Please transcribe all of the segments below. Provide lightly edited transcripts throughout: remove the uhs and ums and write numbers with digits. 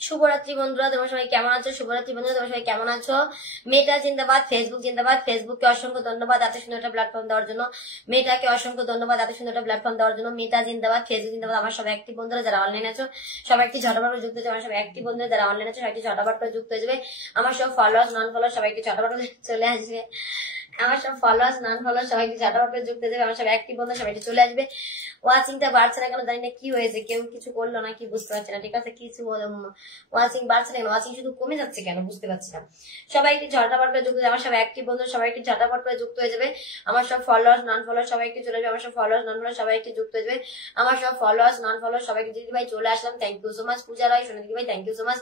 শুভরাত্রি বন্ধুরা, তোমরা সবাই কেমন আছো? শুভরাত্রি বন্ধুরা, তোমরা সবাই কেমন আছো? মেটা জিন্দাবাদ, ফেসবুক জিন্দাবাদ। ফেসবুককে অসংখ্য ধন্যবাদ এত সুন্দর একটা প্ল্যাটফর্ম দেওয়ার জন্য। মেটাকে অসংখ্য ধন্যবাদ এত সুন্দর একটা প্ল্যাটফর্ম দেওয়ার জন্য। মেটা জিন্দাবাদ, ফেসবুক জিন্দাবাদ। আমার সবাই একটি বন্ধুরা যারা অনলাইন আছো সবাই একটি ঝটাপট করে যুক্ত হয়ে যাবে। আমার সবাই একটি বন্ধুরা যারা অনলাইন আছো সবাই একটি ঝটাপট করে যুক্ত হয়ে যাবে। আমার সব ফলোয়ার্স নন ফলোয়ার সবাইকে ঝটাপট করে চলে আসবে। আমার সব ফলোয়ার্স নন ফলোয়ার সবাইকে ঝটাপট করে যুক্ত হয়ে যাবে। আমার সব একটি বন্ধু সবাইকে চলে আসবে। ওয়াচিংটা বাড়ছে না কেন জানি না, কি হয়েছে, কেউ কিছু করলো না কি বুঝতে পারছি না। ঠিক আছে, কিছু ওয়াচিং বাড়ছে না কেন, ওয়াচিং শুধু কমে যাচ্ছে কেন বুঝতে পারছি না। সবাই একটি ঝটাপট করে যুক্ত, আমার সব একটি বন্ধু সবাই একটি ঝটাপট করে যুক্ত হয়ে যাবে। আমার সব ফলোয়ার্স নন ফলোয়ার সবাইকে চলে যাবে। আমার সব ফলোয়ার্স নন ফলোয়ার সবাইকে যুক্ত হয়ে যাবে। আমার সব ফলোয়ার্স নন ফলোয়ার সবাইকে। দিদি ভাই চলে আসলাম, thank you so much. Puja Roy, সোনা দিদি ভাই thank you so much.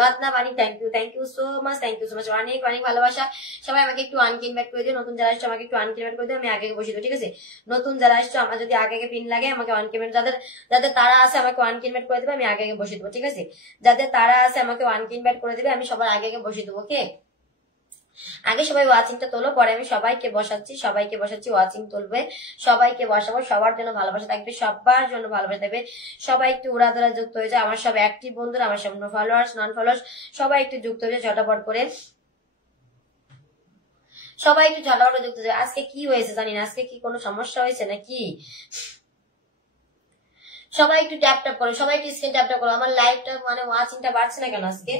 Ratna Bani thank you so much, thank you so much. অনেক অনেক ভালোবাসা। সবাই আমাকে একটু আনকিনভাইট করে দিও। নতুন যারা আসছো আমাকে একটু আনকিনভাইট করে দিও, আমি আগে বসে দিই। ঠিক আছে, নতুন যারা আসছো আমার যদি আগে পিন লাগে আমাকে আনকিনভাইট, যাদের যাদের তারা আছে আমাকে আনকিনভাইট করে দেবে, আমি আগে বসে দেবো। ঠিক আছে, যাদের তারা আছে আমাকে আনকিনভাইট করে দেবে, আমি সবার আগে বসে দেবো। ওকে, আগে সবাই ওয়াচিংটা তোলো, পরে আমি সবাইকে বসাচ্ছি ওয়াচিং তুলবে, সবাইকে বসাবো। সবার জন্য ভালোবাসা থাকবে, সবার জন্য ভালোবাসা থাকবে। সবাই একটু উড়াধরা যুক্ত হয়ে যায়। আমার সব অ্যাক্টিভ বন্ধুরা, আমার সব ফলোয়ার্স নন ফলোয়ার্স সবাই একটু যুক্ত হয়ে যায় ঝটাপট করে। সবাই একটু ঝটাপট যুক্ত হয়ে যায়। আজকে কি হয়েছে জানি না, আজকে কি কোনো সমস্যা হয়েছে নাকি? সবাই একটু ট্যাপ ট্যাপ করো, সবাই একটু স্ক্রিন ট্যাপ ট্যাপ করো। আমার লাইভটা মানে ওয়াচিংটা বাড়ছে না কেন আজকে?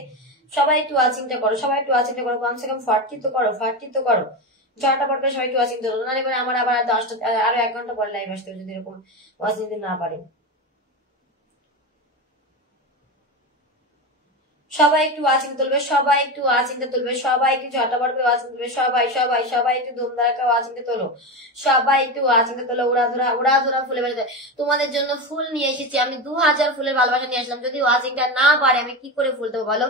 সবাই একটু ওয়াচিংটা করো, সবাই একটু ওয়াচিংটা করো, কমসে কম 40 তো করো, 40 তো করো। ঝটাপট করে সবাই একটু ওয়াচিং করো, নাহলে পরে আমার আবার 10টা আরো 1 ঘন্টা পরে লাইভ আসতে হবে যদি এরকম ওয়াচিং দিতে না পারে। সবাই একটু ওয়াচিং তুলবে, সবাই একটু ওয়াচিংটা তুলবে, সবাই একটু ঝটাপট করে ওয়াচিং তুলবে। সবাই সবাই সবাই একটু ধুমধারাক্কা ওয়াচিংটা তোলো, সবাই একটু ওয়াচিংটা তোলো। উড়াধরা ফুলে বেড়ে যায়। তোমাদের জন্য ফুল নিয়ে এসেছি আমি, 2000 ফুলের ভালোবাসা নিয়ে আসলাম। যদি ওয়াচিংটা না পারে আমি কি করে ফুল দেবো বলো?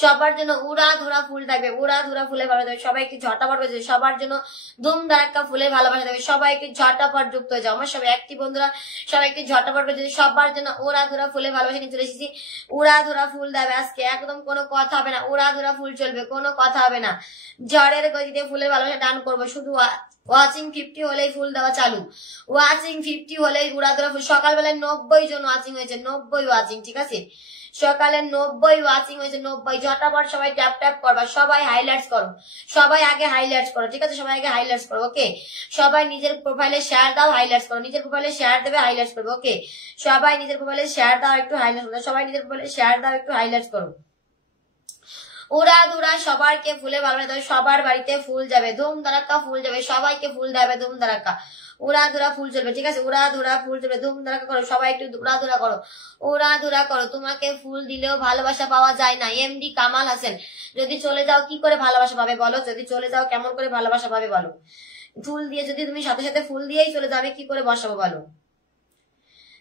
সবার জন্য উড়াধরা ফুল থাকবে, উড়াধরা ফুলের ভালোবাসা থাকবে। সবাই একটু ঝটাপট হয়ে যাবে, সবার জন্য ধুমধারাক্কা ফুলের ভালোবাসা থাকবে। সবাই একটু ঝটাপট যুক্ত হয়ে যাও। আমার সবাই একটি বন্ধুরা সবাই একটু ঝটাপট করে যদি সবার জন্য উড়াধরা ফুলের ভালোবাসা নিয়ে চলে এসেছি। উড়াধরা ফুল দেবে আজকে, একদম কোনো কথা হবে না, উড়াধরা ফুল চলবে, কোনো কথা হবে না। ঝড়ের গতিতে ফুলের ভালোবাসা ডান করবো। শুধু ওয়াচিং 50 হলেই ফুল দেওয়া চালু, ওয়াচিং 50 হলেই উড়াধরা ফুল। সকালবেলায় 90 জন ওয়াচিং হয়েছে, 90 ওয়াচিং। ঠিক আছে, সকালে 90 ওয়াচিং হয়েছে, 90। ঝটাপট সবাই ট্যাপ ট্যাপ করবা, সবাই হাইলাইটস করো, সবাই আগে হাইলাইটস করো। ঠিক আছে, সবাই আগে হাইলাইটস করো। ওকে, সবাই নিজের প্রোফাইলে শেয়ার দাও, হাইলাইটস করো। নিজের প্রোফাইলে শেয়ার দেবে, হাইলাইটস করবে। ওকে, সবাই নিজের প্রোফাইলে শেয়ার দাও, একটু হাইলাইটস করো। সবাই নিজের প্রোফাইলে শেয়ার দাও, একটু হাইলাইটস করো। উড়াধুরা সবাইকে ফুলে ভালোবাসা দেবে, সবার বাড়িতে ফুল যাবে, ধুম ধারাক্কা ফুল যাবে, সবাইকে ফুল দেবে ধুম ধারাক্কা। উড়াধুরা ফুল চলবে। ঠিক আছে, উড়াধুরা ফুল চলবে, ধুম ধারাক্কা করো। সবাই একটু উড়াধুরা করো, উড়াধুরা করো। তোমাকে ফুল দিলেও ভালোবাসা পাওয়া যায় না। এমডি কামাল হাসান, যদি চলে যাও কি করে ভালোবাসা পাবে বলো? যদি চলে যাও কেমন করে ভালোবাসা পাবে বলো? ফুল দিয়ে যদি তুমি সাথে সাথে ফুল দিয়েই চলে যাবে, কি করে বসাবো বলো?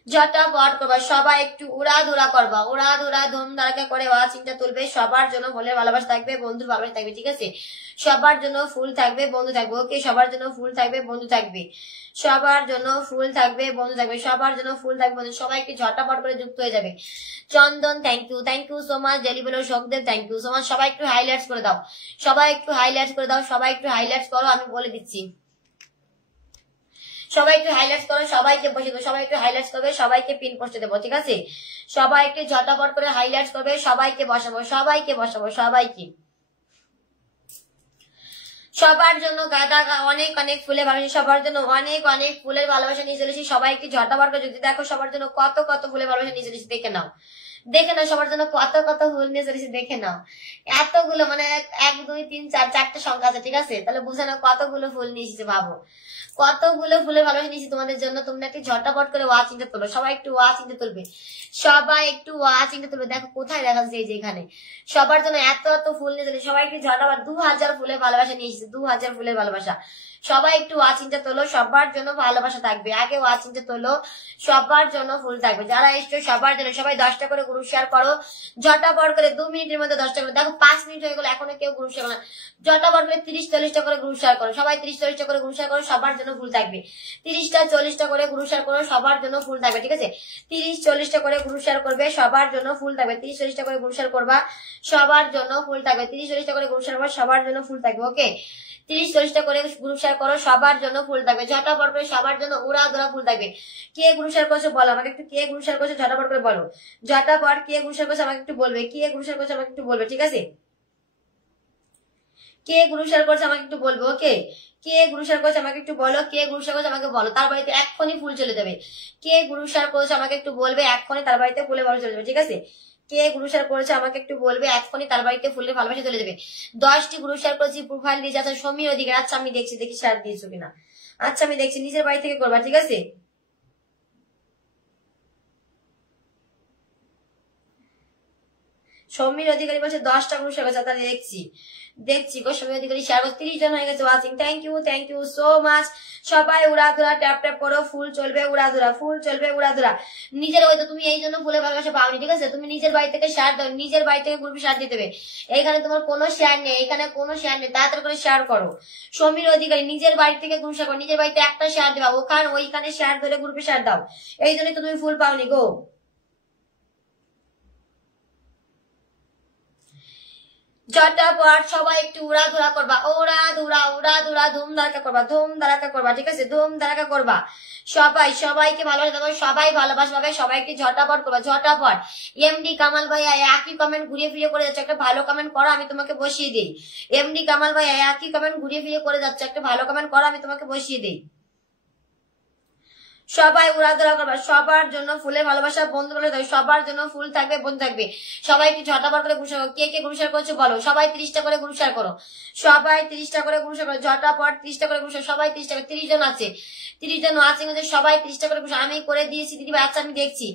ঝটাপট করবা, সবাই একটু উড়াধুরা করবা, উড়াধুরা ধুম ধারাক্কা করে ওয়াচিংটা তুলবে। সবার জন্য ফুলের ভালোবাসা থাকবে, বন্ধুর ভালোবাসা থাকবে। ঠিক আছে, সবার জন্য ফুল থাকবে, বন্ধু থাকবে। ওকে, সবার জন্য ফুল থাকবে, বন্ধু থাকবে। সবার জন্য ফুল থাকবে, বন্ধু থাকবে। সবার জন্য ফুল থাকবে, বন্ধু। সবাই একটু ঝটাপট করে যুক্ত হয়ে যাবে। Chandan thank you so much. Delivery Sukdeb thank you so much. সবাই একটু হাইলাইটস করে দাও, সবাই একটু হাইলাইটস করে দাও, সবাই একটু হাইলাইটস করো, আমি বলে দিচ্ছি। সবাই একটু হাইলাইটস করো, সবাইকে বসে দেবো, সবাই একটু হাইলাইটস করবে, সবাইকে পিন পোস্টে দেবো। ঠিক আছে, সবাই একটু ঝটাপট করে হাইলাইটস করবে, সবাইকে বসাবো, সবাইকে বসাবো, সবাইকে। সবার জন্য গাদা অনেক অনেক ফুলের ভালোবাসা, সবার জন্য অনেক অনেক ফুলের ভালোবাসা নিয়ে চলেছি। সবাই একটু ঝটাপট করে যদি দেখো সবার জন্য কত কত ফুলের ভালোবাসা নিয়ে চলেছি, দেখে নাও, দেখে নাও। সবার জন্য কত কত ফুল নিয়ে চলেছি, দেখে নাও। এতগুলো মানে 1 2 3 4 4টে সংখ্যা আছে। ঠিক আছে, তাহলে বুঝে নাও কতগুলো ফুল নিয়ে এসেছে, ভাবো কতগুলো ফুলের ভালোবাসা নিয়েছি তোমাদের জন্য। তোমরা একটু ঝটাপট করে ওয়াচিংটা তোলো, সবাই একটু ওয়াচিংটা তুলবে, সবাই একটু ওয়াচিংটা তুলবে। দেখো কোথায় দেখা যাচ্ছে, এই যে এখানে। সবার জন্য এত এত ফুল নিয়ে চলে, সবাই একটু ঝটাপট। 2000 ফুলের ভালোবাসা নিয়ে এসেছে, 2000 ফুলের ভালোবাসা। সবাই একটু ওয়াচিংটা তোলো, সবার জন্য ভালোবাসা থাকবে। আগে ওয়াচিংটা তোলো, সবার জন্য ফুল থাকবে। যারা এসছো সবার জন্য, সবাই 10টা করে গ্রুপ শেয়ার করো ঝটাপট করে। 2 মিনিটের মধ্যে 10টা করে। দেখো 5 মিনিট হয়ে গেল, এখনো কেউ গ্রুপ শেয়ার করে না। ঝটাপট করে 30-40টা করে গ্রুপ শেয়ার করো, সবাই 30-40টা করে গ্রুপ শেয়ার করো, সবার জন্য ফুল থাকবে। 30-40টা করে গ্রুপ শেয়ার করো, সবার জন্য ফুল থাকবে। ঠিক আছে, 30-40টা করে গ্রুপ শেয়ার করবে, সবার জন্য ফুল থাকবে। 30-40টা করে গ্রুপ শেয়ার করবা, সবার জন্য ফুল থাকবে। 30-40টা করে গ্রুপ শেয়ার করবা, সবার জন্য ফুল থাকবে। ওকে, 30-40টা করে গ্রুপ শেয়ার শেয়ার করো, সবার জন্য ফুল থাকবে, ঝটাপট করে সবার জন্য উড়া ধরা ফুল থাকবে। কে গ্রুপ শেয়ার করছো বলো আমাকে একটু, কে গ্রুপ শেয়ার করছো ঝটাপট করে বলো, ঝটাপট কে গ্রুপ শেয়ার করছো আমাকে একটু বলবে, কে গ্রুপ শেয়ার করছো আমাকে একটু বলবে, ঠিক আছে? কে গ্রুপ শেয়ার করছে আমাকে একটু বলবে, ওকে? কে গ্রুপ শেয়ার করছে আমাকে একটু বলো, কে গ্রুপ শেয়ার করছে আমাকে বলো, তার বাড়িতে এক্ষুনি ফুল চলে যাবে। কে গ্রুপ শেয়ার করছে আমাকে একটু বলবে, এক্ষুনি তার বাড়িতে ফুলে ভালো চলে যাবে, ঠিক আছে? কে গ্রুপ শেয়ার করেছে আমাকে একটু বলবে, এক্ষুনি তার বাড়িতে ফুলে ভালোবাসা চলে যাবে। 10টি গ্রুপ শেয়ার করেছি, প্রোফাইল দিয়ে যাচ্ছে সমীর অধিকার। আচ্ছা আমি দেখছি, দেখি শেয়ার দিয়েছো কিনা। আচ্ছা আমি দেখছি, নিজের বাড়ি থেকে করবা, ঠিক আছে? সমীর অধিকারী বলছে 10টা গ্রুপ শেয়ার করছে, তাহলে দেখছি দেখছি গো। সমীর অধিকারী শেয়ার করছে, 30 জন হয়ে গেছে watching. Thank you so much. সবাই উড়াধুরা ট্যাপ ট্যাপ করো, ফুল চলবে উড়াধুরা, ফুল চলবে উড়াধুরা। নিজের বাড়িতে তুমি এই জন্য ফুলে ভালোবাসা পাওনি, ঠিক আছে? তুমি নিজের বাড়ি থেকে শেয়ার দাও, নিজের বাড়ি থেকে গ্রুপে শেয়ার দিতে হবে। এইখানে তোমার কোনো শেয়ার নেই, এখানে কোনো শেয়ার নেই, তাড়াতাড়ি করে শেয়ার করো। সমীর অধিকারী নিজের বাড়ি থেকে গ্রুপ শেয়ার করো, নিজের বাড়িতে একটা শেয়ার দেবা, ওইখানে শেয়ার ধরে গ্রুপে শেয়ার দাও। এই জন্যই তো তুমি ফুল পাওনি গো। ঝটাপট সবাই একটু উড়াধুরা করবা, উড়াধুরা ধুম ধারাকা করবা, ধুম ধারাকা করবা, ঠিক আছে? ধুম ধারাকা করবা। সবাই সবাইকে ভালোবাসা দেবো, সবাই ভালোবাসবে, সবাইকে ঝটাপট করবা, ঝটাপট। এমডি কামাল ভাই একই কমেন্ট ঘুরিয়ে ফিরে করে যাচ্ছে, একটা ভালো কমেন্ট করো আমি তোমাকে বসিয়ে দিই। এমডি কামাল ভাই একই কমেন্ট ঘুরিয়ে ফিরে করে যাচ্ছে, একটা ভালো কমেন্ট করো আমি তোমাকে বসিয়ে দিই। সবাই উড়াধুরা করবা, সবার জন্য ফুলের ভালোবাসা, বন্ধু বলে সবার জন্য ফুল থাকবে, বন্ধু থাকবে। সবাই একটু ঝটাপট করে গ্রুপ শেয়ার, কে কে গ্রুপ শেয়ার করছো বলো। সবাই 30টা করে গ্রুপ শেয়ার করো, সবাই 30টা করে গ্রুপ শেয়ার করো, ঝটাপট 30টা করে গ্রুপ শেয়ার, সবাই 30টা করে। 30 জন আছে, 30 জন আছে, সবাই 30টা করে গ্রুপ শেয়ার আমি করে দিয়েছি দিদি ভাই। আচ্ছা আমি দেখছি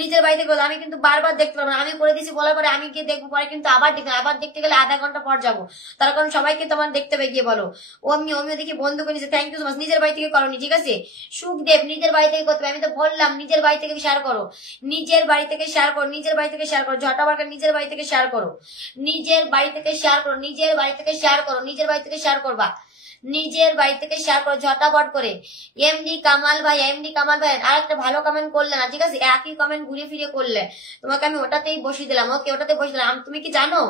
নিজের বাড়িতে করবো, আমি কিন্তু বারবার দেখতে পারবো না, আমি করে দিয়েছি বলার পরে আমি গিয়ে দেখবো, পরে কিন্তু আবার দেখতে গেলে আধা ঘন্টা পর যাবো, তার কারণ সবাইকে তোমার দেখতে হবে গিয়ে বলো। অমিও দেখি বন্ধু করে নিচ্ছে, থ্যাংক ইউ সো মাচ। নিজের বাড়ি থেকে করনি, ঠিক আছে? সুখদেব নিজের বাড়ি থেকে করতে হবে, আমি তো বললাম নিজের বাড়ি থেকে শেয়ার করো, নিজের বাড়ি থেকে শেয়ার করো, নিজের বাড়ি থেকে শেয়ার করো, ঝটাপট নিজের বাড়ি থেকে শেয়ার করো, নিজের বাড়ি থেকে শেয়ার করো, নিজের বাড়ি থেকে শেয়ার করো, নিজের বাড়ি থেকে শেয়ার করবা, নিজের বাড়ি থেকে শেয়ার করো ঝটাপট করে। এমডি কামাল ভাই আর একটা ভালো কমেন্ট করলে না, ঠিক আছে? একই কমেন্ট ঘুরিয়ে ফিরে করলে, তোমাকে আমি ওটাতেই বসিয়ে দিলাম, ওকে? ওটাতে বসিয়ে দিলাম। তুমি কি জানো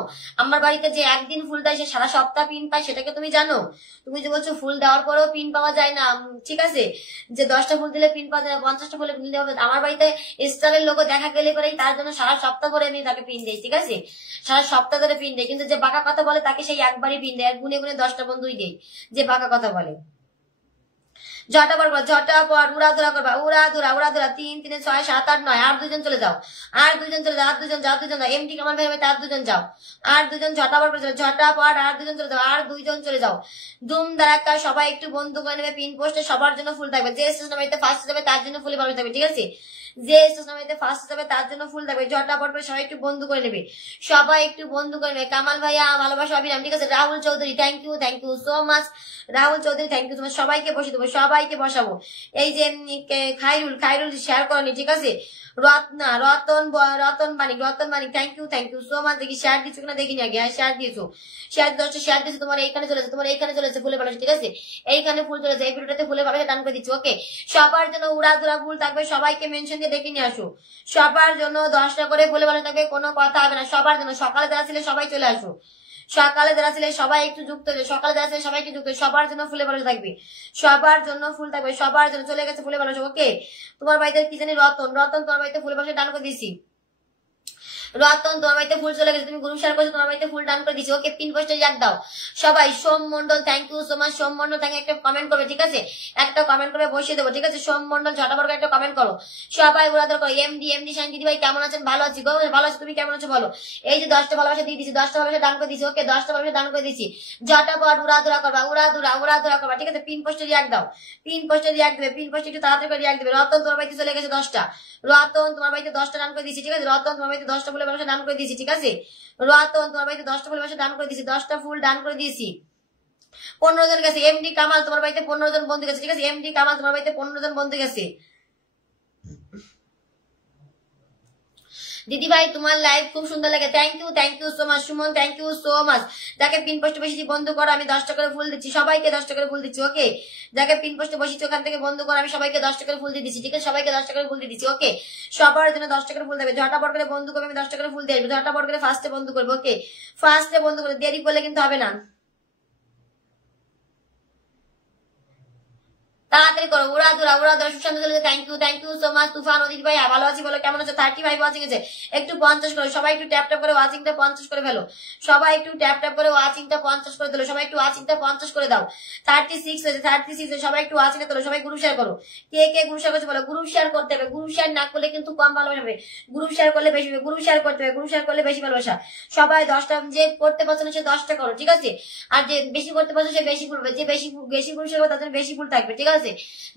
আমার বাড়িতে যে একদিন ফুল দেয় সে সারা সপ্তাহ পিন পায়, সেটাকে তুমি জানো? তুমি যে বলছো ফুল দেওয়ার পরেও পিন পাওয়া যায় না, ঠিক আছে? যে 10টা ফুল দিলে পিন পাওয়া যায় না, 50টা ফুলে পিন দেওয়া হবে। আমার বাড়িতে স্টারের লোগো দেখা গেলে পরেই তার জন্য সারা সপ্তাহ করে আমি তাকে পিন দিই, ঠিক আছে? সারা সপ্তাহ ধরে পিন দেয়, কিন্তু যে বাঁকা কথা বলে তাকে সেই একবারই পিন দেয়, গুনে গুনে 10টা বন্ধুই দেয় যে বাঁকা কথা বলে। ঝটাপট উড়াধুরা করবা, উড়াধুরা 3 3 6 7 8 9 আর 2 জন চলে যাও, আর 2 জন চলে যাও, আর 2 জন যাও, 2 জন যাও। এমডি কামাল ভাই আর 2 জন যাও, আর 2 জন ঝটাপট করে ঝটাপট, আর 2 জন চলে যাও, আর 2 জন চলে যাও। ধুম ধারাক্কা সবাই একটু বন্ধু করে নেবে, পিন পোস্টে সবার জন্য ফুল থাকবে, যে স্টেশন বাড়িতে ফার্স্ট যাবে তার জন্য ফুলে ভালো থাকবে, ঠিক আছে? যে স্টেশন বাড়িতে ফার্স্ট যাবে তার জন্য ফুল থাকবে, ঝটাপট করে সবাই একটু বন্ধু করে নেবে, সবাই একটু বন্ধু করে নেবে। কামাল ভাইয়া ভালোবাসা অবিরাম, ঠিক আছে? Rahul Chowdhury thank you so much. Rahul Chowdhury thank you so much. সবাইকে বসে দেবো, সবাইকে বসাবো। এই যে খাইরুল শেয়ার করেনি, ঠিক আছে? Ratan বানিক thank you so much. দেখি শেয়ার দিচ্ছ কিনা দেখিনি আগে। হ্যাঁ শেয়ার দিয়েছো, শেয়ার 10টা শেয়ার দিয়েছো। তোমার এইখানে চলেছে, তোমার এইখানে চলেছে ফুলে ভালোবাসা, ঠিক আছে? এইখানে ফুল চলেছে, এই ভিডিওটাতে ফুলে ভালোবাসা দান করে দিচ্ছি, ওকে? সবার জন্য উড়াধুরা ফুল থাকবে, সবাইকে মেনশন দিয়ে দেখে নিয়ে আসো। সবার জন্য 10টা করে ফুলে ভালো থাকবে, কোনো কথা হবে না। সবার জন্য সকালে যারা ছিল সবাই চলে আসো, সকালে যারা ছিল সবাই একটু যুক্ত হয়েছে, সকালে যারা ছিল সবাই একটু যুক্ত, সবার জন্য ফুলে ভালো থাকবে, সবার জন্য ফুল থাকবে, সবার জন্য চলে গেছে ফুলে ভালোবাসা, ওকে? তোমার বাড়িতে কি জানি রতন তোমার বাড়িতে ফুলে ভালোবাসা দান করে দিয়েছি। রতন তোমার বাড়িতে ফুল চলে গেছে, তুমি গ্রুপ শেয়ার করছো, তোমার বাড়িতে ফুল ডান করে দিচ্ছি, ওকে? পিন পোস্টে যাক দাও সবাই। Som Mondal thank you so much. Som Mondal thank একটা কমেন্ট করবে, ঠিক আছে? একটা কমেন্ট করে বসিয়ে দেবো, ঠিক আছে? সোম মন্ডল ঝটাপট করে একটা কমেন্ট করো, সবাই উড়াধুরা করো। এমডি শাইন দিদি ভাই কেমন আছেন? ভালো আছি গো, ভালো আছি, তুমি কেমন আছো বলো? এই যে 10টা ভালোবাসা দিয়ে দিচ্ছি, 10টা ভালোবাসা দান করে দিচ্ছি, ওকে? 10টা ভালোবাসা দান করে দিচ্ছি, ঝটাপট উড়াধুরা করবা, উড়াধুরা করবা, ঠিক আছে? পিন পোস্টে রিয়াক্ট দাও, পিন পোস্টে রিয়াক্ট দেবে, পিন পোস্টে একটু তাড়াতাড়ি করে রিয়াক্ট দেবে। রতন তোমার বাড়িতে চলে গেছে 10টা, রতন তোমার বাড়িতে 10টা দান করে দিচ্ছি, ঠিক আছে? রতন তোমার বাড়িতে 10টা ফুলের ভালোবাসা দান করে দিয়েছি, ঠিক আছে? রতন তোমার বাড়িতে 10টা ফুলের ভালোবাসা দান করে দিয়েছি, 10টা ফুল দান করে দিয়েছি। 15 জন গেছে। এমডি কামাল তোমার বাড়িতে 15 জন বন্ধু গেছে, ঠিক আছে? এমডি কামাল তোমার বাড়িতে 15 জন বন্ধু গেছে। দিদি ভাই তোমার লাইভ খুব সুন্দর লাগে, thank you so much. Suman thank you so much. যাকে পিন পোস্টে বসেছি বন্ধু করো, আমি 10টা করে ফুল দিচ্ছি, সবাইকে 10টা করে ফুল দিচ্ছি, ওকে? যাকে পিন পোস্টে বসেছি ওখান থেকে বন্ধু করো, আমি সবাইকে 10টা করে ফুল দিয়ে দিচ্ছি, ঠিক আছে? সবাইকে 10টা করে ফুল দিয়ে দিচ্ছি, ওকে? সবার জন্য 10টা করে ফুল দেবে, ঝটাপট করে বন্ধু করবে, আমি 10টা করে ফুল দিয়ে আসবো, ঝটাপট করে ফার্স্টে বন্ধু করবো, ওকে? ফার্স্টে বন্ধু করবে, দেরি করলে কিন্তু হবে না। তাড়াতাড়ি করো, উড়া ধরা সুশান্ত চলে, থ্যাংক ইউ সো মাচ। তুফান অদিত ভাই ভালো আছি বলো, কেমন আছে? 35 ওয়াচিং আছে, একটু 50 করো সবাই, একটু ট্যাপ ট্যাপ করে ওয়াচিংটা 50 করে ফেলো সবাই, একটু ট্যাপ ট্যাপ করে ওয়াচিংটা 50 করে দিলো সবাই, একটু ওয়াচিংটা 50 করে দাও। 36 হয়েছে, 36 সবাই একটু ওয়াচিংটা তোলো, সবাই গ্রুপ শেয়ার করো। কে গ্রুপ শেয়ার করছে বলো, গ্রুপ শেয়ার করতে হবে, গ্রুপ শেয়ার না করলে কিন্তু কম ভালোবাসা হবে, গ্রুপ শেয়ার করলে বেশি, গ্রুপ শেয়ার করতে হবে, গ্রুপ শেয়ার করলে বেশি ভালোবাসা। সবাই 10টা, যে করতে পারছো না সে 10টা করো, ঠিক আছে? আর যে বেশি করতে পারছো সে বেশি করবে, যে বেশি গ্রুপ শেয়ার করবে তাদের বেশি ফুল থাকবে, ঠিক আছে?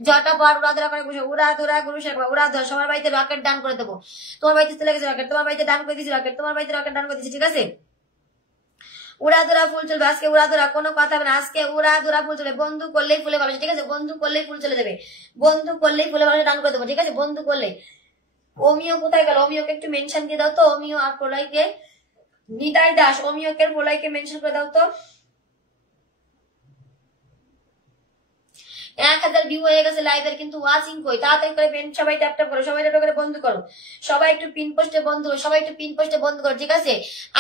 ঝটাপট উড়াধরা করে বসে, উড়াধরা গ্রুপ শেয়ার করো, উড়াধরা। সবার বাড়িতে রকেট ডান করে দেবো, তোমার বাড়িতে চলে গেছে রকেট, তোমার বাড়িতে ডান করে দিয়েছি রকেট, তোমার বাড়িতে রকেট ডান করে দিয়েছি, ঠিক আছে? উড়াধরা ফুল চলবে আজকে, উড়াধরা, কোনো কথা হবে না আজকে, উড়াধরা ফুল চলবে। বন্ধু করলেই ফুলে ভালোবাসা, ঠিক আছে? বন্ধু করলেই ফুল চলে যাবে, বন্ধু করলেই ফুলে ভালোবাসা ডান করে দেবো, ঠিক আছে? বন্ধু করলেই। অমিও কোথায় গেল? অমিওকে একটু মেনশন দিয়ে দাও তো, অমিও আর প্রলয়কে, নিতাই দাস, অমিওকে প্রলয়কে মেনশন করে দাও তো। 1000 ভিউ হয়ে গেছে লাইভের, কিন্তু ওয়াচিং কই? তাড়াতাড়ি করে সবাই ট্যাপ ট্যাপ করো, সবাই ট্যাপ করে বন্ধ করো, সবাই একটু পিন পোস্টে বন্ধ করো, সবাই একটু পিন পোস্টে বন্ধ করো, ঠিক আছে?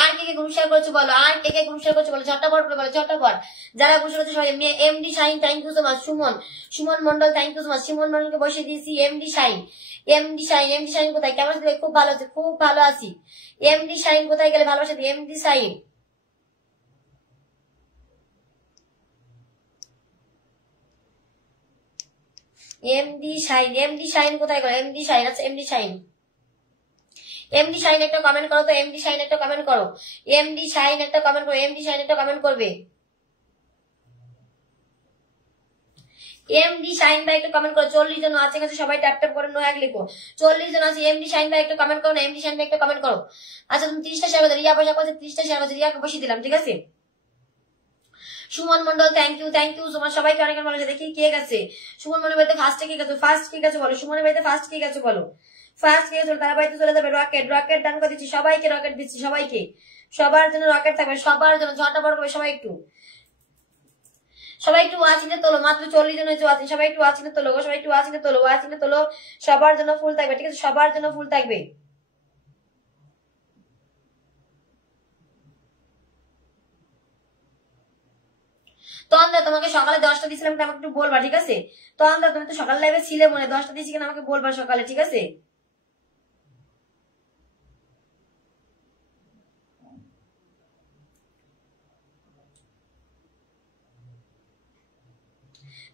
আর কে গ্রুপ শেয়ার করছো বলো, আর কে গ্রুপ শেয়ার করছো বলো, ঝটাপট করে বলো, ঝটাপট। যারা গ্রুপ শেয়ার করছো সবাই। MD Shine thank you so much. Suman Mondal thank you so much. Suman মন্ডলকে বসিয়ে দিয়েছি। এমডি শাইন কোথায়? কেমন আছে? খুব ভালো আছে, খুব ভালো আছি। এমডি শাইন কোথায় গেলে? ভালোবাসা দিই এমডি শাইন। এমডি শাইন কোথায় গেল? এমডি শাইন, আচ্ছা এমডি শাইন একটা কমেন্ট করো তো, এমডি শাইন একটা কমেন্ট করো, এমডি শাইন একটা কমেন্ট করো, এমডি শাইন একটা কমেন্ট করবে। এমডি শাইন ভাই একটা কমেন্ট করো, 40 জন আছে কাছে, সবাই ট্যাপ ট্যাপ করে নো এক লিখো। 40 জন আছে, এমডি শাইন ভাই একটা কমেন্ট করো না, এমডি শাইন ভাই একটা কমেন্ট করো। আচ্ছা তুমি 30টা শেয়ার করো, রিয়া পয়সা করছে 30টা শেয়ার করছে, রিয়াকে বসিয়ে দিলাম, ঠিক আছে? সুমন মন্ডল থ্যাংক ইউ তোমার সবাইকে অনেক ভালো। দেখি কে গেছে সুমন মন্ডল বাড়িতে, ফার্স্টে কে গেছে? ফার্স্ট কে গেছে বলো, সুমনের বাড়িতে ফার্স্ট কে গেছে বলো, ফার্স্ট কে গেছে? তার বাড়িতে চলে যাবে রকেট ডান করে দিচ্ছি, সবাইকে রকেট দিচ্ছি, সবাইকে, সবার জন্য রকেট থাকবে, সবার জন্য ঝটাপট করবে সবাই, সবাই একটু ওয়াচিংটা তোলো, মাত্র 40 জন হয়েছে ওয়াচিং, সবাই একটু ওয়াচিংটা তোলো, সবাই একটু ওয়াচিংটা তোলো, সবার জন্য ফুল থাকবে, ঠিক আছে? সবার জন্য ফুল থাকবে। তন্দ্রা তোমাকে সকালে 10টা দিয়েছিলাম, আমাকে একটু বলবা, ঠিক আছে? তন্দ্রা তুমি তো সকাল লাইভে ছিলে, মনে 10টা দিয়েছি কিনা আমাকে বলবা সকালে, ঠিক আছে?